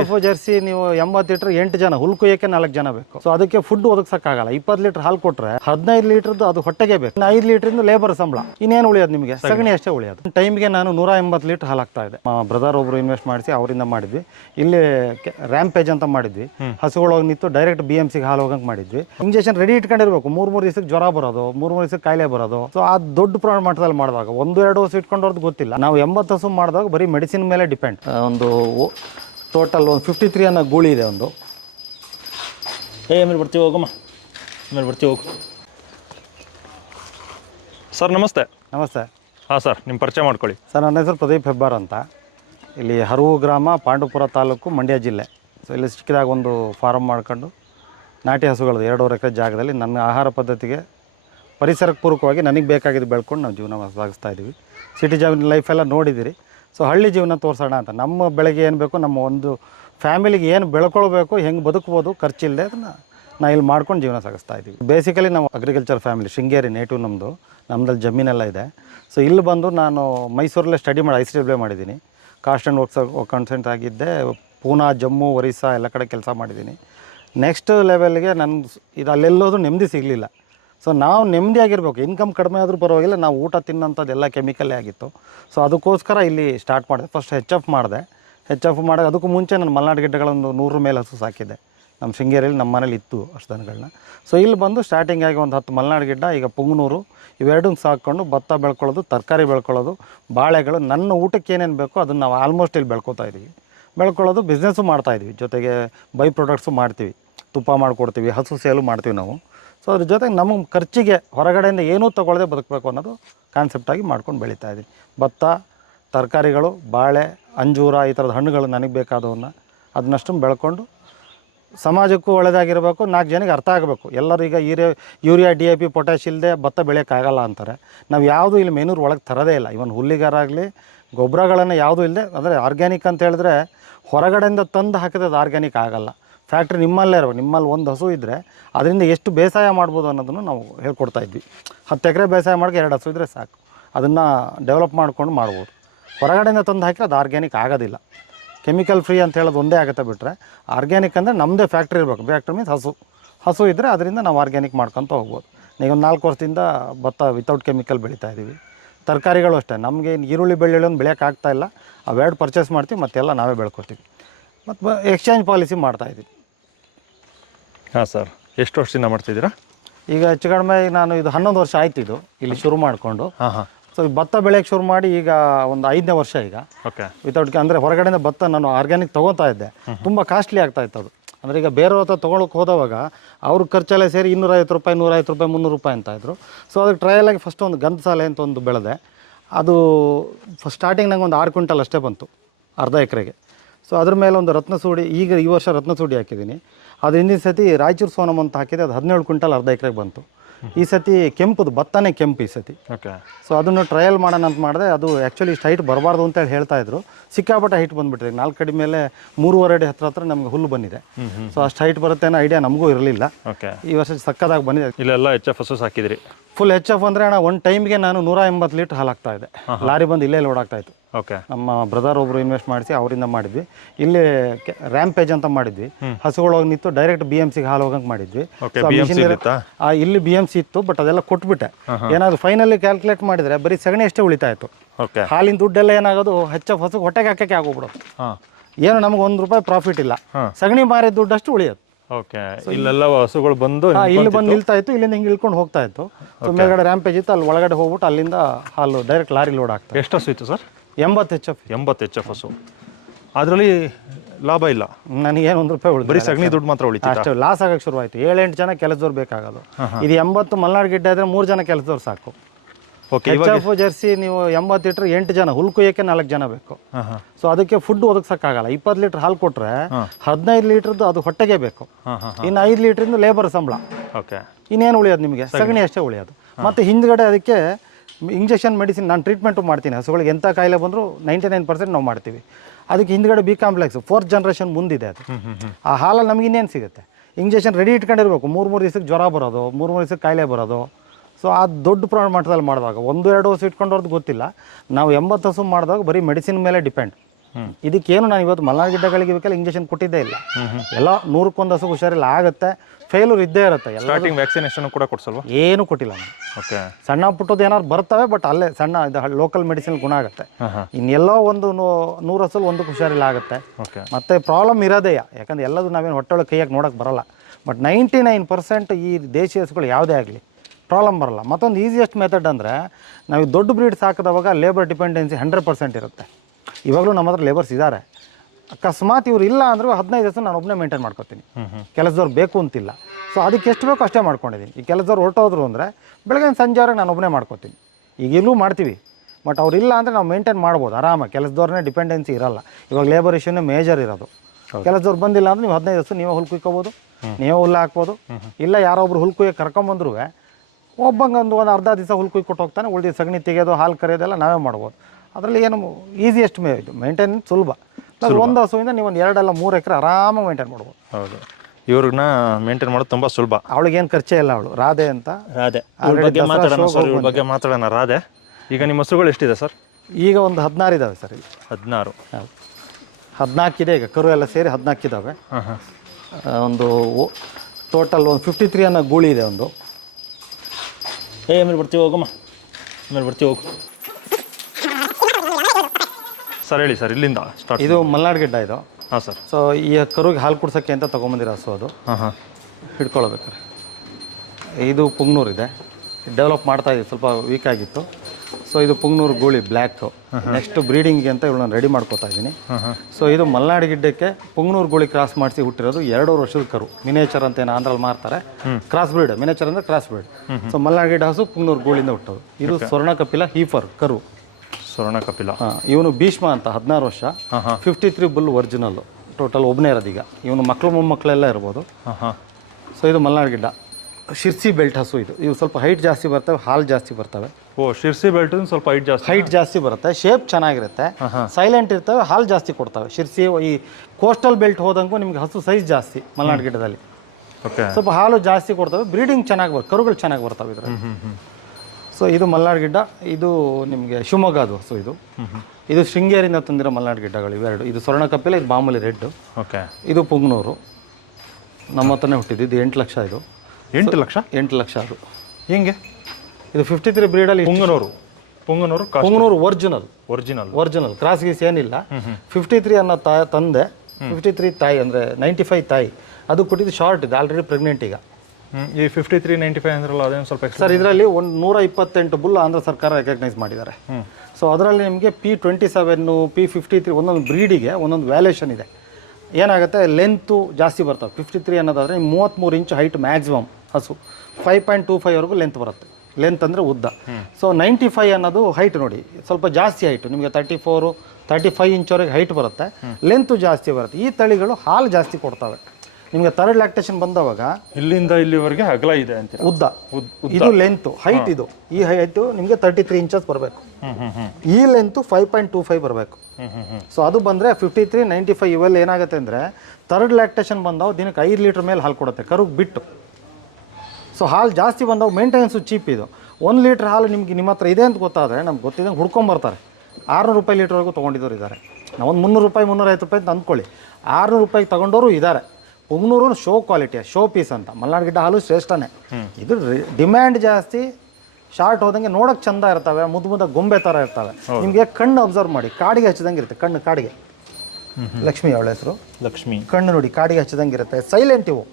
F Jersey ನೀವು ಎಂಬತ್ತು litre ಎಂಟು ಜನ ಹುಲ್ ಕುಯ್ಯಕ್ಕೆ ನಾಲ್ಕು ಜನ ಬೇಕು. ಸೊ ಅದಕ್ಕೆ ಫುಡ್ ಒದಗಿಸಕ್ಕಾಗಲ್ಲ. ಇಪ್ಪತ್ತು ಲೀಟರ್ ಹಾಲು ಕೊಟ್ರೆ ಹದಿನೈದು ಲೀಟರ್ದು ಅದು ಹೊಟ್ಟೆಗೆ ಬೇಕು. ಇನ್ನು ಐದು ಲೀಟರ್ ಲೇಬರ್ ಸಂಬಳ. ಇನ್ನೇನು ಉಳಿಯೋದು ನಿಮಗೆ? ಸಗಣಿ ಅಷ್ಟೇ ಉಳಿಯೋದು. ಟೈಮ್ಗೆ ನಾನು ನೂರ ಎಂಬತ್ತು ಲೀಟರ್ ಹಾಲು ಆಗ್ತಾ ಇದೆ ಬ್ರದರ್ ಒಬ್ರು ಇನ್ವೆಸ್ಟ್ ಮಾಡಿಸಿ ಅವರಿಂದ ಮಾಡಿದ್ವಿ. ಇಲ್ಲಿ ರ್ಯಾಂಪೇಜ್ ಅಂತ ಮಾಡಿದ್ವಿ. ಹಸುಗಳು ಹೋಗಿ ನಿಂತು ಡೈರೆಕ್ಟ್ ಬಿ ಎಂ ಸಿಗೆ ಹಾಲು ಹೋಗಂಗೆ ಮಾಡಿದ್ವಿ. ಇಂಜೆಕ್ಷನ್ ರೆಡಿ ಇಟ್ಕೊಂಡಿರ್ಬೇಕು. ಮೂರು ಮೂರು ದಿವಸಕ್ಕೆ ಜ್ವರ ಬರೋದು ಮೂರು ಮೂರು ದಿವಸಕ್ಕೆ ಕಾಯಿಲೆ ಬರೋದು. ಸೊ ಆ ದೊಡ್ಡ ಪ್ರಮಾಣ ಮಟ್ಟದಲ್ಲಿ ಮಾಡಿದಾಗ ಒಂದು ಎರಡು ಹಸು ಇಟ್ಕೊಂಡವ್ರದ್ದು ಗೊತ್ತಿಲ್ಲ. ನಾವು ಎಂಬತ್ತು ಹಸು ಮಾಡಿದಾಗ ಬರೀ ಮೆಡಿಸಿನ್ ಮೇಲೆ ಡಿಪೆಂಡ್ ಒಂದು ಟೋಟಲ್ ಒಂದು ಫಿಫ್ಟಿ ತ್ರೀ ಅನ್ನೋ ಗೂಳಿ ಇದೆ ಒಂದು. ಏ ಆಮೇಲೆ ಬರ್ತೀವಿ ಹೋಗಮ್ಮ. ಆಮೇಲೆ ಬರ್ತೀವಿ ಹೋಗು. ಸರ್ ನಮಸ್ತೆ. ನಮಸ್ತೆ. ಹಾಂ ಸರ್ ನಿಮ್ಮ ಪರಿಚಯ ಮಾಡ್ಕೊಳ್ಳಿ. ಸರ್ ನನ್ನ ಹೆಸರು ಪ್ರದೀಪ್ ಹೆಬ್ಬಾರ್ ಅಂತ. ಇಲ್ಲಿ ಹರವು ಗ್ರಾಮ ಪಾಂಡುಪುರ ತಾಲೂಕು ಮಂಡ್ಯ ಜಿಲ್ಲೆ. ಸೊ ಇಲ್ಲಿ ಚಿಕ್ಕದಾಗಿ ಒಂದು ಫಾರಮ್ ಮಾಡ್ಕೊಂಡು ನಾಟಿ ಹಸುಗಳದ್ದು ಎರಡೂವರೆ ಎಕರೆ ಜಾಗದಲ್ಲಿ ನನ್ನ ಆಹಾರ ಪದ್ಧತಿಗೆ ಪರಿಸರಕ್ಕೆ ಪೂರಕವಾಗಿ ನನಗೆ ಬೇಕಾಗಿದ್ದು ಬೆಳ್ಕೊಂಡು ನಾವು ಜೀವನ ಸಾಗಿಸ್ತಾ ಇದ್ದೀವಿ ಸಿಟಿ ಜಾಬಿನ ಲೈಫೆಲ್ಲ ನೋಡಿದ್ದೀರಿ ಸೊ ಹಳ್ಳಿ ಜೀವನ ತೋರಿಸೋಣ ಅಂತ. ನಮ್ಮ ಬೆಳಗ್ಗೆ ಏನು ಬೇಕು, ನಮ್ಮ ಒಂದು ಫ್ಯಾಮಿಲಿಗೆ ಏನು ಬೆಳ್ಕೊಳ್ಬೇಕು, ಹೆಂಗೆ ಬದುಕ್ಬೋದು ಖರ್ಚಿಲ್ಲದೆ ಅದನ್ನು ನಾ ಇಲ್ಲಿ ಮಾಡ್ಕೊಂಡು ಜೀವನ ಸಾಗಿಸ್ತಾ ಇದ್ದೀವಿ. ಬೇಸಿಕಲಿ ನಾವು ಅಗ್ರಿಕಲ್ಚರ್ ಫ್ಯಾಮಿಲಿ ಶೃಂಗೇರಿ ನೇಟಿವ್ ನಮ್ಮದು ನಮ್ಮದಲ್ಲಿ ಜಮೀನೆಲ್ಲ ಇದೆ. ಸೊ ಇಲ್ಲಿ ಬಂದು ನಾನು ಮೈಸೂರಲ್ಲೇ ಸ್ಟಡಿ ಮಾಡಿ ಐ ಸಿ ಡಬ್ಲ್ಯೂ ಮಾಡಿದ್ದೀನಿ. ಕಾಸ್ಟ್ ಆ್ಯಂಡ್ ವರ್ಕ್ಸ್ ಕನ್ಸೆಂಟ್ ಆಗಿದ್ದೆ. ಪೂನಾ, ಜಮ್ಮು, ಒರಿಸ್ಸಾ ಎಲ್ಲ ಕಡೆ ಕೆಲಸ ಮಾಡಿದ್ದೀನಿ. ನೆಕ್ಸ್ಟ್ ಲೆವೆಲ್ಗೆ ನನ್ನ ಇದು ಅಲ್ಲೆಲ್ಲೋದು ನೆಮ್ಮದಿ ಸಿಗಲಿಲ್ಲ. ಸೊ ನಾವು ನೆಮ್ಮದಿಯಾಗಿರ್ಬೇಕು ಇನ್ಕಮ್ ಕಡಿಮೆ ಆದರೂ ಪರವಾಗಿಲ್ಲ, ನಾವು ಊಟ ತಿನ್ನೋಂಥದ್ದು ಎಲ್ಲ ಕೆಮಿಕಲ್ಲೇ ಆಗಿತ್ತು. ಸೊ ಅದಕ್ಕೋಸ್ಕರ ಇಲ್ಲಿ ಸ್ಟಾರ್ಟ್ ಮಾಡಿದೆ. ಫಸ್ಟ್ ಹೆಚ್ ಎಫ್ ಮಾಡಿದೆ. ಹೆಚ್ ಎಫ್ ಮಾಡಿ ಅದಕ್ಕೂ ಮುಂಚೆ ನಾನು ಮಲೆನಾಡು ಗಿಡ್ಡಗಳೊಂದು ನೂರು ಮೇಲೆ ಹಸು ಸಾಕಿದ್ದೆ. ನಮ್ಮ ಶೃಂಗೇರಿಯಲ್ಲಿ ನಮ್ಮ ಮನೇಲಿ ಇತ್ತು ಅಷ್ಟು ದನಗಳನ್ನ ಸೊ ಇಲ್ಲಿ ಬಂದು ಸ್ಟಾರ್ಟಿಂಗ್ ಆಗಿ ಒಂದು ಹತ್ತು ಮಲೆನಾಡು ಗಿಡ್ಡ, ಈಗ ಪುಂಗನೂರು, ಇವೆರಡನ್ನ ಸಾಕೊಂಡು ಭತ್ತ ಬೆಳ್ಕೊಳ್ಳೋದು, ತರಕಾರಿ ಬೆಳ್ಕೊಳ್ಳೋದು, ಬಾಳೆಗಳು, ನನ್ನ ಊಟಕ್ಕೆ ಏನೇನು ಬೇಕೋ ಅದನ್ನು ನಾವು ಆಲ್ಮೋಸ್ಟ್ ಇಲ್ಲಿ ಬೆಳ್ಕೊತಾ ಇದ್ದೀವಿ. ಬೆಳ್ಕೊಳ್ಳೋದು ಬಿಸ್ನೆಸ್ಸು ಮಾಡ್ತಾಯಿದ್ವಿ ಜೊತೆಗೆ ಬೈ ಪ್ರಾಡಕ್ಟ್ಸು ಮಾಡ್ತೀವಿ. ತುಪ್ಪ ಮಾಡಿಕೊಡ್ತೀವಿ, ಹಸು ಸೇಲು ಮಾಡ್ತೀವಿ ನಾವು. ಸೊ ಅದ್ರ ಜೊತೆಗೆ ನಮಗೆ ಖರ್ಚಿಗೆ ಹೊರಗಡೆಯಿಂದ ಏನೂ ತೊಗೊಳ್ಳದೆ ಬದುಕಬೇಕು ಅನ್ನೋದು ಕಾನ್ಸೆಪ್ಟಾಗಿ ಮಾಡ್ಕೊಂಡು ಬೆಳೀತಾ ಇದ್ದೀನಿ ಭತ್ತ, ತರಕಾರಿಗಳು, ಬಾಳೆ, ಅಂಜೂರ ಈ ಥರದ ಹಣ್ಣುಗಳು ನನಗೆ ಬೇಕಾದವನ್ನ ಅದನ್ನಷ್ಟು ಬೆಳ್ಕೊಂಡು ಸಮಾಜಕ್ಕೂ ಒಳ್ಳೆಯದಾಗಿರಬೇಕು ನಾಲ್ಕು ಜನಕ್ಕೆ ಅರ್ಥ ಆಗಬೇಕು. ಎಲ್ಲರೂ ಈಗ urea urea, D A P potash ಇಲ್ಲದೆ ಭತ್ತ ಬೆಳೆಯೋಕ್ಕಾಗಲ್ಲ ಅಂತಾರೆ. ನಾವು ಯಾವುದೂ ಇಲ್ಲಿ ಮೈನೂರು ಒಳಗೆ ತರೋದೇ ಇಲ್ಲ. ಇವನ್ ಹುಲ್ಲಿಗಾರಾಗಲಿ ಗೊಬ್ಬರಗಳನ್ನು ಯಾವುದೂ ಇಲ್ಲದೆ ಅಂದರೆ ಆರ್ಗ್ಯಾನಿಕ್ ಅಂತ ಹೇಳಿದ್ರೆ ಹೊರಗಡೆಯಿಂದ ತಂದು ಹಾಕಿದ್ರೆ ಅದು ಆರ್ಗ್ಯಾನಿಕ್ ಆಗಲ್ಲ. ಫ್ಯಾಕ್ಟ್ರಿ ನಿಮ್ಮಲ್ಲೇ ಇರಬೇಕು. ನಿಮ್ಮಲ್ಲಿ ಒಂದು ಹಸು ಇದ್ದರೆ ಅದರಿಂದ ಎಷ್ಟು ಬೇಸಾಯ ಮಾಡ್ಬೋದು ಅನ್ನೋದನ್ನು ನಾವು ಹೇಳ್ಕೊಡ್ತಾ ಇದ್ವಿ. ಹತ್ತು ಎಕರೆ ಬೇಸಾಯ ಮಾಡೋಕ್ಕೆ ಎರಡು ಹಸು ಇದ್ದರೆ ಸಾಕು. ಅದನ್ನು ಡೆವಲಪ್ ಮಾಡ್ಕೊಂಡು ಮಾಡ್ಬೋದು. ಹೊರಗಡೆಯಿಂದ ತಂದು ಹಾಕಿದ್ರೆ ಅದು ಆರ್ಗ್ಯಾನಿಕ್ ಆಗೋದಿಲ್ಲ. ಕೆಮಿಕಲ್ ಫ್ರೀ ಅಂತ ಹೇಳೋದು ಒಂದೇ ಆಗುತ್ತೆ ಬಿಟ್ಟರೆ ಆರ್ಗ್ಯಾನಿಕ್ ಅಂದರೆ ನಮ್ಮದೇ ಫ್ಯಾಕ್ಟ್ರಿ ಇರಬೇಕು. ಫ್ಯಾಕ್ಟ್ರಿ ಮೀನ್ಸ್ ಹಸು. ಹಸು ಇದ್ದರೆ ಅದರಿಂದ ನಾವು ಆರ್ಗ್ಯಾನಿಕ್ ಮಾಡ್ಕೊತ ಹೋಗ್ಬೋದು. ಈಗ ಒಂದು ನಾಲ್ಕು ವರ್ಷದಿಂದ ಭತ್ತ ವಿತೌಟ್ ಕೆಮಿಕಲ್ ಬೆಳೀತಾ ಇದ್ದೀವಿ ತರಕಾರಿಗಳು ಅಷ್ಟೇ. ನಮಗೆ ಈರುಳ್ಳಿ ಬೆಳ್ಳುಳ್ಳಿ ಒಂದು ಬೆಳೆಯೋಕ್ಕಾಗ್ತಾ ಇಲ್ಲ. ಅವೆರಡು ಪರ್ಚೇಸ್ ಮಾಡ್ತೀವಿ ಮತ್ತೆಲ್ಲ ನಾವೇ ಬೆಳ್ಕೊತೀವಿ ಮತ್ತು ಎಕ್ಸ್ಚೇಂಜ್ ಪಾಲಿಸಿ ಮಾಡ್ತಾಯಿದ್ದೀವಿ ಹಾಂ ಸರ್. ಎಷ್ಟು ವರ್ಷದಿಂದ ಮಾಡ್ತಿದ್ದೀರಾ? ಈಗ ಹೆಚ್ಚು ಕಡಿಮೆ ಈಗ ನಾನು ಇದು ಹನ್ನೊಂದು ವರ್ಷ ಆಯ್ತು ಇದು. ಇಲ್ಲಿ ಶುರು ಮಾಡಿಕೊಂಡು. ಹಾಂ ಹಾಂ. ಸೊ ಈ ಭತ್ತ ಬೆಳೆಯೋಕ್ಕೆ ಶುರು ಮಾಡಿ ಈಗ ಒಂದು ಐದನೇ ವರ್ಷ ಈಗ. ಓಕೆ. ವಿತೌಟ್ ಅಂದರೆ ಹೊರಗಡೆಯಿಂದ ಭತ್ತ ನಾನು ಆರ್ಗ್ಯಾನಿಕ್ ತೊಗೋತಾ ಇದ್ದೆ. ತುಂಬ ಕಾಸ್ಟ್ಲಿ ಆಗ್ತಾ ಇತ್ತು ಅದು. ಅಂದರೆ ಈಗ ಬೇರೆಯವ್ರ ಹತ್ರ ತೊಗೊಳಕ್ಕೆ ಹೋದವಾಗ ಅವ್ರ ಖರ್ಚೆಲ್ಲ ಸೇರಿ ಇನ್ನೂರೈವತ್ತು ರೂಪಾಯಿ ನೂರೈವತ್ತು ರೂಪಾಯಿ ಮುನ್ನೂರು ರೂಪಾಯಿ ಅಂತ ಇದ್ರು. ಸೊ ಅದಕ್ಕೆ ಟ್ರಯಲ್ ಆಗಿ ಫಸ್ಟ್ ಒಂದು ಗಂಧಸಾಲೆ ಅಂತ ಒಂದು ಬೆಳೆದೆ. ಅದು ಸ್ಟಾರ್ಟಿಂಗ್ ನಂಗೆ ಒಂದು ಆರು ಕ್ವಿಂಟಲ್ ಅಷ್ಟೇ ಬಂತು ಅರ್ಧ ಎಕರೆಗೆ. ಸೊ ಅದ್ರ ಮೇಲೆ ಒಂದು ರತ್ನಸೂಡಿ ಈಗ ಈ ವರ್ಷ ರತ್ನಸೂಡಿ ಹಾಕಿದ್ದೀನಿ. ಅದು ಹಿಂದಿನ ಸತಿ ರಾಯಚೂರು ಸೋನಮ್ ಅಂತ ಹಾಕಿದೆ ಅದು ಹದಿನೇಳು ಕ್ವಿಂಟಲ್ ಅರ್ಧ ಎಕರೆಗೆ ಬಂತು. ಈ ಸತಿ ಕೆಂಪುದು ಭತ್ತನೇ ಕೆಂಪು ಈ ಸತಿ. ಓಕೆ. ಸೊ ಅದನ್ನು ಟ್ರಯಲ್ ಮಾಡೋಣ ಅಂತ ಮಾಡಿದೆ. ಅದು ಆ್ಯಕ್ಚುಲಿ ಇಷ್ಟು ಹೈಟ್ ಬರಬಾರ್ದು ಅಂತೇಳಿ ಹೇಳ್ತಾ ಇದ್ರು. ಸಿಕ್ಕಾಪಟ್ಟೆ ಹೈಟ್ ಬಂದುಬಿಟ್ಟಿದೆ. ನಾಲ್ಕು ಕಡೆ ಮೇಲೆ ಮೂರುವರೆ ಅಡಿ ಹತ್ರ ಹತ್ರ ನಮ್ಗೆ ಹುಲ್ಲು ಬಂದಿದೆ. ಸೊ ಅಷ್ಟು ಹೈಟ್ ಬರುತ್ತೆ ಅನ್ನೋ ಐಡಿಯಾ ನಮಗೂ ಇರಲಿಲ್ಲ. ಓಕೆ. ಈ ವರ್ಷ ಸಕ್ಕದಾಗಿ ಬಂದಿದೆ. ಇಲ್ಲೆಲ್ಲ ಎಚ್ ಎಫ್ ಎಸ್ ಸಾಕಿದಿರಿ ಫುಲ್ ಎಚ್ ಎಫ್ ಅಂದ್ರೆ ಅಣ್ಣ ಒಂದು ಟೈಮ್ಗೆ ನಾನು ನೂರ ಎಂಬತ್ತು ಲೀಟರ್ ಹಾಲು ಹಾಕ್ತಾ ಇದ್ದೆ. ಲಾರಿ ಬಂದು ಇಲ್ಲೇ ಲೋಡ್ ಆಗ್ತಾ ಇತ್ತು. ಓಕೆ ನಮ್ಮ ಬ್ರದರ್ ಒಬ್ರು ಇನ್ವೆಸ್ಟ್ ಮಾಡಿಸಿ ಅವರಿಂದ ಮಾಡಿದ್ವಿ. ಇಲ್ಲಿ ರ್ಯಾಂಪೇಜ್ ಅಂತ ಮಾಡಿದ್ವಿ. ಹಸುಗಳು ಹೋಗಿ ನಿಂತು ಡೈರೆಕ್ಟ್ ಬಿ ಎಂ ಸಿಗೆ ಹಾಲು ಹೋಗಂಗೆ ಮಾಡಿದ್ವಿ. ಇಲ್ಲಿ ಬಿ ಎಂ ಸಿ ಇತ್ತು ಬಟ್ ಅದೆಲ್ಲ ಕೊಟ್ಬಿಟ್ಟೆ. ಏನಾದ್ರು ಫೈನಲಿ ಕ್ಯಾಲ್ಕುಲೇಟ್ ಮಾಡಿದ್ರೆ ಬರೀ ಸಗಣಿ ಅಷ್ಟೇ ಉಳಿತಾ ಇತ್ತು. ಹಾಲಿನ ದುಡ್ಡೆಲ್ಲ ಏನಾಗೋದು ಹೆಚ್ಚು ಹಸು ಹೊಟ್ಟೆಗೆ ಹಾಕಕ್ಕೆ ಆಗೋಗ್ಬಿಡೋದು. ಏನು ನಮ್ಗೆ ಒಂದು ರೂಪಾಯಿ ಪ್ರಾಫಿಟ್ ಇಲ್ಲ. ಸಗಣಿ ಮಾರಿದ ದುಡ್ಡಷ್ಟು ಉಳಿಯೋದು ಓಕೆ ಇಲ್ಲೆಲ್ಲ ಹಸುಗಳು ಬಂದು ಇಲ್ಲಿ ಬಂದು ನಿಲ್ತಾ ಇತ್ತು ಇಲ್ಲಿಂದ ಹಿಂಗೆ ಇಳ್ಕೊಂಡು ಹೋಗ್ತಾ ಇತ್ತು. ಸೊ ಮೇಲ್ಗಡೆ ರ್ಯಾಂಪೇಜ್ ಇತ್ತು ಅಲ್ಲಿ ಒಳಗಡೆ ಹೋಗ್ಬಿಟ್ಟು ಅಲ್ಲಿಂದ ಹಾಲು ಡೈರೆಕ್ಟ್ ಲಾರಿ ಲೋಡ್ ಆಗ್ತದೆ ಎಷ್ಟು ಹಸು ಇತ್ತು ಸರ್? ಎಂಬತ್ತು ಎಚ್ ಎಫ್ ಎಂಬತ್ತು ಎಚ್ ಎಫ್ ಹಸು. ಅದರಲ್ಲಿ ಲಾಭ ಇಲ್ಲ? ನನಗೇನು ಒಂದು ರೂಪಾಯಿ ಬರೀ ಉಳಿದ ಸಗಣಿ ದುಡ್ಡು ಮಾತ್ರ ಉಳಿತು ಅಷ್ಟೇ ಲಾಸ್ ಆಗಕ್ಕೆ ಶುರುವಾಯ್ತು. ಏಳೆಂಟು ಜನ ಕೆಲಸದವ್ರು ಬೇಕಾಗೋದು. ಇದು ಎಂಬತ್ತು ಮಲ್ನಾಡು ಗಿಡ್ಡ ಇದ್ರೆ ಮೂರು ಜನ ಕೆಲಸದವ್ರು ಸಾಕು. ಓಕೆ ಎಚ್ ಎಫ್ ಜರ್ಸಿ ನೀವು ಎಂಬತ್ತು ಲೀಟ್ರ್ ಎಂಟು ಜನ ಹುಲ್ ಕುಯ್ಯಕ್ಕೆ ನಾಲ್ಕು ಜನ ಬೇಕು. ಸೊ ಅದಕ್ಕೆ ಫುಡ್ ಒದಗಿಸೋಕ್ಕಾಗಲ್ಲ. ಇಪ್ಪತ್ತು ಲೀಟ್ರ್ ಹಾಲು ಕೊಟ್ಟರೆ ಹದಿನೈದು ಲೀಟ್ರದ್ದು ಅದು ಹೊಟ್ಟೆಗೆ ಬೇಕು. ಇನ್ನು ಐದು ಲೀಟ್ರಿಂದ ಲೇಬರ್ ಸಂಬಳ. ಓಕೆ ಇನ್ನೇನು ಉಳಿಯೋದು ನಿಮಗೆ? ಸಗಣಿ ಅಷ್ಟೇ ಉಳಿಯೋದು. ಮತ್ತು ಹಿಂದ್ಗಡೆ ಅದಕ್ಕೆ ಇಂಜೆಕ್ಷನ್ ಮೆಡಿಸಿನ್ ನಾನು ಟ್ರೀಟ್ಮೆಂಟು ಮಾಡ್ತೀನಿ. ಹಸುಗಳಿಗೆ ಎಂಥ ಕಾಯಿಲೆ ಬಂದರೂ ನೈಂಟಿ ನೈನ್ ಪರ್ಸೆಂಟ್ ನಾವು ಮಾಡ್ತೀವಿ. ಅದಕ್ಕೆ ಹಿಂದ್ಗಡೆ ಬಿ ಕಾಂಪ್ಲೆಕ್ಸ್ ಫೋರ್ತ್ ಜನ್ರೇಷನ್ ಮುಂದಿದೆ ಅದು. ಆ ಹಾಲಲ್ಲಿ ನಮಗೆ ಇನ್ನೇನು ಸಿಗುತ್ತೆ? ಇಂಜೆಕ್ಷನ್ ರೆಡಿ ಇಟ್ಕೊಂಡಿರ್ಬೇಕು. ಮೂರು ಮೂರು ದಿವ್ಸಕ್ಕೆ ಜ್ವರ ಬರೋದು ಮೂರು ಮೂರು ದಿವ್ಸಕ್ಕೆ ಕಾಯಿಲೆ ಬರೋದು. ಸೊ ಆ ದೊಡ್ಡ ಪ್ರಮಾಣ ಮಟ್ಟದಲ್ಲಿ ಮಾಡಿದಾಗ ಒಂದು ಎರಡು ವರ್ಷ ಇಟ್ಕೊಂಡವ್ರದ್ದು ಗೊತ್ತಿಲ್ಲ. ನಾವು ಎಂಬತ್ತು ಹಸು ಮಾಡಿದಾಗ ಬರೀ ಮೆಡಿಸಿನ್ ಮೇಲೆ ಡಿಪೆಂಡ್ ಇದಕ್ಕೇನು ನಾನು ಇವತ್ತು ಮಲ್ನಾಡು ಗಿಡ್ಡಗಳಿಗೆ ಬೇಕಲ್ಲ ಇಂಜೆಕ್ಷನ್ ಕೊಟ್ಟಿದ್ದೇ ಇಲ್ಲ. ಎಲ್ಲ ನೂರಕ್ಕೊಂದು ಹಸು ಹುಷಾರಿಲ್ಲ ಆಗುತ್ತೆ. ಫೇಲೂರ್ ಇದ್ದೇ ಇರುತ್ತೆ. ಎಲ್ಲ ವ್ಯಾಕ್ಸಿನೇಷನ್ ಕೂಡ ಕೊಡಿಸಲ್ವ? ಏನು ಕೊಟ್ಟಿಲ್ಲ ನಾನು. ಓಕೆ ಸಣ್ಣ ಪುಟ್ಟದ್ದು ಏನಾದ್ರು ಬರ್ತವೆ ಬಟ್ ಅಲ್ಲೇ ಸಣ್ಣ ಇದು ಲೋಕಲ್ ಮೆಡಿಸಿನ್ ಗುಣ ಆಗುತ್ತೆ. ಇನ್ನೆಲ್ಲ ಒಂದು ನೂರು ಹಸಲು ಒಂದು ಹುಷಾರಿಲ್ಲ ಆಗುತ್ತೆ. ಓಕೆ ಮತ್ತು ಪ್ರಾಬ್ಲಮ್ ಇರೋದೇ ಯಾಕಂದ್ರೆ ಎಲ್ಲದೂ ನಾವೇನು ಹೊಟ್ಟೆೊಳಗೆ ಕೈಯಾಗಿ ನೋಡೋಕೆ ಬರಲ್ಲ. ಬಟ್ ನೈಂಟಿ ನೈನ್ ಪರ್ಸೆಂಟ್ ಈ ದೇಶಿ ಹಸುಗಳು ಯಾವುದೇ ಆಗಲಿ. ಪ್ರಾಬ್ಲಮ್ ಬರಲ್ಲ. ಮತ್ತೊಂದು ಈಸಿಯೆಸ್ಟ್ ಮೆಥಡ್ ಅಂದರೆ ನಾವು ದೊಡ್ಡ ಬ್ರೀಡ್ ಸಾಕಿದವಾಗ ಲೇಬರ್ ಡಿಪೆಂಡೆನ್ಸಿ ಹಂಡ್ರೆಡ್ ಪರ್ಸೆಂಟ್ ಇರುತ್ತೆ. ಇವಾಗಲೂ ನಮ್ಮ ಹತ್ರ ಲೇಬರ್ಸ್ ಇದ್ದಾರೆ ಅಕಸ್ಮಾತ್ ಇವರು ಇಲ್ಲ ಅಂದರೂ ಹದಿನೈದು ದಿವಸ ನಾನು ಒಬ್ಬನೇ ಮೇಂಟೈನ್ ಮಾಡ್ಕೊತೀನಿ. ಕೆಲಸದವ್ರು ಬೇಕು ಅಂತಿಲ್ಲ. ಸೊ ಅದಕ್ಕೆ ಎಷ್ಟು ಬೇಕು ಅಷ್ಟೇ ಮಾಡ್ಕೊಂಡಿದ್ದೀನಿ ಈ ಕೆಲಸದವ್ರು ಹೊರಟೋದ್ರು ಅಂದರೆ ಬೆಳಗ್ಗೆ ಸಂಜೆವರೆಗೆ ನಾನು ಒಬ್ಬನೇ ಮಾಡ್ಕೊತೀನಿ. ಈಗ ಇಲ್ಲೂ ಮಾಡ್ತೀವಿ. ಬಟ್ ಅವ್ರು ಇಲ್ಲ ಅಂದರೆ ನಾವು ಮೇಂಟೈನ್ ಮಾಡ್ಬೋದು. ಆರಾಮಾಗಿ. ಕೆಲಸದವ್ರನ್ನೇ ಡಿಪೆಂಡೆನ್ಸಿ ಇರಲ್ಲ. ಇವಾಗ ಲೇಬರ್ ಇಶ್ಯೂನೇ ಮೇಜರ್ ಇರೋದು. ಕೆಲಸದವ್ರು ಬಂದಿಲ್ಲ ಅಂದ್ರೆ ನೀವು ಹದಿನೈದು ದಿವಸ ನೀವೇ ಹುಲ್ ಕುಯ್ಕೋಬೋದು. ನೀವೇ ಹುಲ್ಲು ಹಾಕ್ಬೋದು. ಇಲ್ಲ ಯಾರೋ ಒಬ್ರು ಕುಯ್ಯಕ್ಕೆ ಕರ್ಕೊಂಬಂದ್ರು ಒಬ್ಬಂಗೆ ಒಂದು ಒಂದು ಅರ್ಧ ದಿವಸ ಹುಲ್ ಕೊಟ್ಟು ಹೋಗ್ತಾನೆ ಉಳಿದ ಸಗಣಿ ತೆಗೆಯೋದು ಹಾಲು ಕರೆಯೋದೆಲ್ಲ ನಾವೇ ಮಾಡ್ಬೋದು. ಅದರಲ್ಲಿ ಏನು ಈಸಿಯೆಸ್ಟ್ ಮೇ ಇದು ಮೇಂಟೈನ್ ಸುಲಭ. ಪ್ಲಸ್ ಒಂದು ಹಸುವಿಂದ ನೀವು ಒಂದು ಎರಡಲ್ಲ ಮೂರು ಎಕರೆ ಆರಾಮಾಗಿ ಮೇಂಟೈನ್ ಮಾಡ್ಬೋದು. ಹೌದು. ಇವ್ರನ್ನ ಮೇಂಟೈನ್ ಮಾಡೋದು ತುಂಬ ಸುಲಭ. ಅವಳಿಗೆ ಏನು ಖರ್ಚೇ ಇಲ್ಲ ಅವಳು ರಾಧೆ ಅಂತ. ರಾಧೆ. ಅವ್ರ ಬಗ್ಗೆ ಮಾತಾಡೋಣ showಗೆ ಸರ್ ಇವ್ರ ಬಗ್ಗೆ ಮಾತಾಡೋಣ ರಾಧೆ. ಈಗ ನಿಮ್ಮ ಹಸುಗಳು ಎಷ್ಟಿದೆ ಸರ್? ಈಗ ಒಂದು ಹದಿನಾರು ಇದ್ದಾವೆ ಸರ್ ಇಲ್ಲಿ. ಹದಿನಾರು. ಹದಿನಾಲ್ಕು ಇದೆ ಈಗ ಕರು ಎಲ್ಲ ಸೇರಿ ಹದಿನಾಲ್ಕಿದ್ದಾವೆ ಹಾಂ ಹಾಂ ಆ, ಒಂದು ಟೋಟಲ್ ಒಂದು ಫಿಫ್ಟಿ ತ್ರೀ ಅನ್ನೋ ಗೂಳಿ ಇದೆ ಒಂದು. ಏ ಆಮೇಲೆ ಬರ್ತೀವಿ ಹೋಗಮ್ಮ. ಆಮೇಲೆ ಬರ್ತೀವಿ ಹೋಗು. ಸರ್ ಹೇಳಿ ಸರ್ ಇಲ್ಲಿಂದ ಸ್ಟಾರ್ಟ್ ಇದು ಮಲ್ನಾಡ್ ಗಿಡ್ಡ ಇದು. ಹಾಂ ಸರ್. ಸೊ ಈ ಕರುಗೆ ಹಾಲು ಕುಡ್ಸೋಕ್ಕೆ ಅಂತ ತೊಗೊಂಬಂದಿರ ಹಸು ಅದು. ಹಾಂ ಹಾಂ. ಹಿಡ್ಕೊಳ್ಬೇಕಾರೆ. ಇದು ಪುಂಗ್ನೂರು ಇದೆ. ಡೆವಲಪ್ ಮಾಡ್ತಾ ಇದ್ದೀವಿ ಸ್ವಲ್ಪ ವೀಕ್ ಆಗಿತ್ತು. ಸೊ ಇದು ಪುಂಗ್ನೂರು ಗೂಳಿ ಬ್ಲ್ಯಾಕು. ನೆಕ್ಸ್ಟ್ ಬ್ರೀಡಿಂಗ್ಗೆ ಅಂತ ಇವಳನ್ನ ರೆಡಿ ಮಾಡ್ಕೋತಾ ಇದ್ದೀನಿ. ಸೊ ಇದು ಮಲ್ನಾಡು ಗಿಡ್ಡಕ್ಕೆ ಪುಂಗ್ನೂರು ಗೂಳಿ ಕ್ರಾಸ್ ಮಾಡಿಸಿ ಹುಟ್ಟಿರೋದು ಎರಡೂವರೆ ವರ್ಷದ ಕರು. ಮಿನೇಚರ್ ಅಂತ ಏನು ಆಂಧ್ರಲ್ಲಿ ಮಾರ್ತಾರೆ. ಕ್ರಾಸ್ ಬ್ರೀಡ್ ಮಿನೇಚರ್ ಅಂದ್ರೆ cross breed so Malnad Gidda ಹಸು ಪುಂಗ್ನೂರು ಗೂಳಿಂದ ಹುಟ್ಟೋದು. ಇದು ಸ್ವರ್ಣ ಕಪಿಲ ಹೀಫರ್ ಕರು. ಸ್ವರ್ಣ ಕಪಿಲ ಇವನು ಭೀಷ್ಮ ಅಂತ ಹದಿನಾರು ವರ್ಷ. Fifty three bull original total ಒಬ್ಬನೇ ಇರೋದೀಗ ಇವನು ಮಕ್ಕಳು ಮೊಮ್ಮಕ್ಕಳೆಲ್ಲ ಇರ್ಬೋದು. ಸೊ ಇದು ಮಲ್ನಾಡು ಗಿಡ್ಡ. ಶಿರ್ಸಿ ಬೆಲ್ಟ್ ಹಸು ಇದು. ಇವು ಸ್ವಲ್ಪ ಹೈಟ್ ಜಾಸ್ತಿ ಬರ್ತವೆ ಹಾಲು ಜಾಸ್ತಿ ಬರ್ತವೆ. ಓ ಶಿರ್ಸಿ ಬೆಲ್ಟ್ ಸ್ವಲ್ಪ ಹೈಟ್ ಜಾಸ್ತಿ ಹೈಟ್ ಜಾಸ್ತಿ ಬರುತ್ತೆ ಶೇಪ್ ಚೆನ್ನಾಗಿರುತ್ತೆ. ಸೈಲೆಂಟ್ ಇರ್ತವೆ ಹಾಲು ಜಾಸ್ತಿ ಕೊಡ್ತವೆ. ಶಿರ್ಸಿ ಈ ಕೋಸ್ಟಲ್ ಬೆಲ್ಟ್ ಹೋದಂಗೂ ನಿಮ್ಗೆ ಹಸು ಸೈಜ್ ಜಾಸ್ತಿ ಮಲ್ನಾಡು ಗಿಡದಲ್ಲಿ. ಓಕೆ ಸ್ವಲ್ಪ ಹಾಲು ಜಾಸ್ತಿ ಕೊಡ್ತವೆ ಬ್ರೀಡಿಂಗ್ ಚೆನ್ನಾಗಿ ಬರುತ್ತೆ ಕರುಗಳು ಚೆನ್ನಾಗಿ ಬರ್ತವೆ ಹ್ಞೂ ಸೊ ಇದು ಮಲ್ನಾಡು ಗಿಡ್ಡ ಇದು ನಿಮಗೆ ಶಿವಮೊಗ್ಗದು ಹಸು ಇದು. ಇದು ಶೃಂಗೇರಿಯಿಂದ ತಂದಿರೋ ಮಲ್ನಾಡು ಗಿಡ್ಡಗಳು ಇವೆರಡು ಇದು ಸ್ವರ್ಣ ಕಪ್ಪಿಲ್ಲ ಇದು ಮಾಮೂಲಿ ರೆಡ್ಡು ಓಕೆ ಇದು ಪುಂಗ್ನೂರು. ನಮ್ಮ ಹತ್ರನೇ ಹುಟ್ಟಿದ್ದು ಇದು ಎಂಟು ಲಕ್ಷ ಇದು. ಎಂಟು ಲಕ್ಷ? ಎಂಟು ಲಕ್ಷ ಅದು. ಹೆಂಗೆ? ಇದು fifty three ಬ್ರೀಡಲ್ಲಿ Punganur. Punganur Punganur Punganur original original original cross ಗೀಸ್ ಏನಿಲ್ಲ ಫಿಫ್ಟಿ ತ್ರೀ ಅನ್ನೋ ತಾ ತಂದೆ ಫಿಫ್ಟಿ ತ್ರೀ ತಾಯಿ ಅಂದರೆ ನೈಂಟಿ ಫೈವ್ ತಾಯಿ. ಅದು ಕೊಟ್ಟಿದ್ದು ಶಾರ್ಟ್ ಇದೆ ಆಲ್ರೆಡಿ ಪ್ರೆಗ್ನೆಂಟ್ ಈಗ. ಈ ಫಿಫ್ಟಿ ತ್ರೀ ನೈಂಟಿ ಫೈವ್ ಅಂದ್ರಲ್ಲ ಅದೇನು ಸ್ವಲ್ಪ ಎಕ್ಸ್ಟ್ರಾ ಸರ್ ಇದರಲ್ಲಿ ಒಂದು ನೂರ ಇಪ್ಪತ್ತೆಂಟು ಬುಲ್ ಆಂಧ್ರ ಸರ್ಕಾರ ರೆಕಗ್ನೈಸ್ ಮಾಡಿದ್ದಾರೆ. ಸೊ ಅದರಲ್ಲಿ ನಿಮಗೆ P twenty seven P fifty three ಒಂದೊಂದು ಬ್ರೀಡಿಗೆ ಒಂದೊಂದು ವ್ಯಾಲ್ಯೂಷನ್ ಇದೆ. ಏನಾಗುತ್ತೆ? ಲೆಂತು ಜಾಸ್ತಿ ಬರ್ತವೆ. ಫಿಫ್ಟಿ ತ್ರೀ ಅನ್ನೋದಾದರೆ ಮೂವತ್ತ್ಮೂರು ಇಂಚು ಹೈಟ್ ಮ್ಯಾಕ್ಸಿಮಮ್ ಹಸು. ಫೈವ್ ಪಾಯಿಂಟ್ ಟೂ ಫೈವ್ವರೆಗೂ ಲೆಂತ್ ಬರುತ್ತೆ. ಲೆಂತ್ ಅಂದರೆ ಉದ್ದ. ಸೊ ನೈಂಟಿ ಫೈವ್ ಅನ್ನೋದು ಹೈಟ್ ನೋಡಿ. ಸ್ವಲ್ಪ ಜಾಸ್ತಿ ಹೈಟು ನಿಮಗೆ ತರ್ಟಿ ಫೋರು ತರ್ಟಿ ಫೈವ್ ಇಂಚವರೆಗೆ ಹೈಟ್ ಬರುತ್ತೆ. ಲೆಂತು ಜಾಸ್ತಿ ಬರುತ್ತೆ. ಈ ತಳಿಗಳು ಹಾಲು ಜಾಸ್ತಿ ಕೊಡ್ತವೆ. ನಿಮಗೆ ತರ್ಡ್ ಲ್ಯಾಕ್ಟೇಷನ್ ಬಂದವಾಗ ಇಲ್ಲಿಂದ ಇಲ್ಲಿವರೆಗೆ ಅಗಲ ಇದೆ ಅಂತ ಉದ್ದ. ಇದು ಲೆಂತ್ ಹೈಟ್ ಇದು. ಈ ಹೈಟು ನಿಮಗೆ ತರ್ಟಿ ತ್ರೀ ಇಂಚಸ್ ಬರಬೇಕು ಈ length five point two five ಬರಬೇಕು. ಸೊ ಅದು ಬಂದರೆ ಫಿಫ್ಟಿ ತ್ರೀ ನೈಂಟಿ ಫೈವ್ ಇವೆಲ್ಲ ಏನಾಗುತ್ತೆ ಅಂದರೆ ತರ್ಡ್ ಲ್ಯಾಕ್ಟೇಷನ್ ಬಂದವು ದಿನಕ್ಕೆ ಐದು ಲೀಟ್ರ್ ಮೇಲೆ ಹಾಲು ಕೊಡುತ್ತೆ. ಕರುಗೆ ಬಿಟ್ಟು. ಸೊ ಹಾಲು ಜಾಸ್ತಿ ಬಂದಾಗ ಮೇಂಟೆನೆನ್ಸು ಚೀಪ್ ಇದು. ಒಂದು ಲೀಟ್ರ್ ಹಾಲು ನಿಮಗೆ ನಿಮ್ಮ ಹತ್ರ ಇದೆ ಅಂತ ಗೊತ್ತಾದರೆ ನಮ್ಗೆ ಗೊತ್ತಿದ್ದಂಗೆ ಹುಡ್ಕೊಂಬರ್ತಾರೆ ಆರುನೂರು ರೂಪಾಯಿ ಲೀಟ್ರ್ವರೆಗೂ ತೊಗೊಂಡಿದ್ದವ್ರು ಇದ್ದಾರೆ. ನಾವು ಒಂದು ಮುನ್ನೂರು ರೂಪಾಯಿ ಮುನ್ನೂರೈವತ್ತು ರೂಪಾಯಿ ಅಂತ ಅಂದ್ಕೊಳ್ಳಿ. ಆರುನೂರು ರೂಪಾಯಿ ತೊಗೊಂಡವರು ಇದ್ದಾರೆ. ಪುಂಗ್ನೂರು ಶೋ ಕ್ವಾಲಿಟಿಯ ಶೋ ಪೀಸ್ ಅಂತ. ಮಲ್ನಾಡ್ ಗಿಡ್ಡ ಹಾಲು ಶ್ರೇಷ್ಠನೇ. ಇದು ಡಿಮ್ಯಾಂಡ್ ಜಾಸ್ತಿ ಶಾರ್ಟ್ ಹೋದಂಗೆ ನೋಡೋಕೆ ಚಂದ ಇರ್ತವೆ ಮುದ್ದು ಮುದ್ದ ಗೊಂಬೆ ಥರ ಇರ್ತವೆ. ನಿಮಗೆ ಕಣ್ಣು ಅಬ್ಸರ್ವ್ ಮಾಡಿ ಕಾಡಿಗೆ ಹಚ್ಚಿದಂಗೆ ಇರುತ್ತೆ ಕಣ್ಣು ಕಾಡಿಗೆ. ಲಕ್ಷ್ಮಿ ಅವಳ ಹೆಸರು. ಲಕ್ಷ್ಮಿ. ಕಣ್ಣು ನೋಡಿ ಕಾಡಿಗೆ ಹಚ್ಚಿದಂಗೆ ಇರುತ್ತೆ. ಸೈಲೆಂಟ್ ಇವು.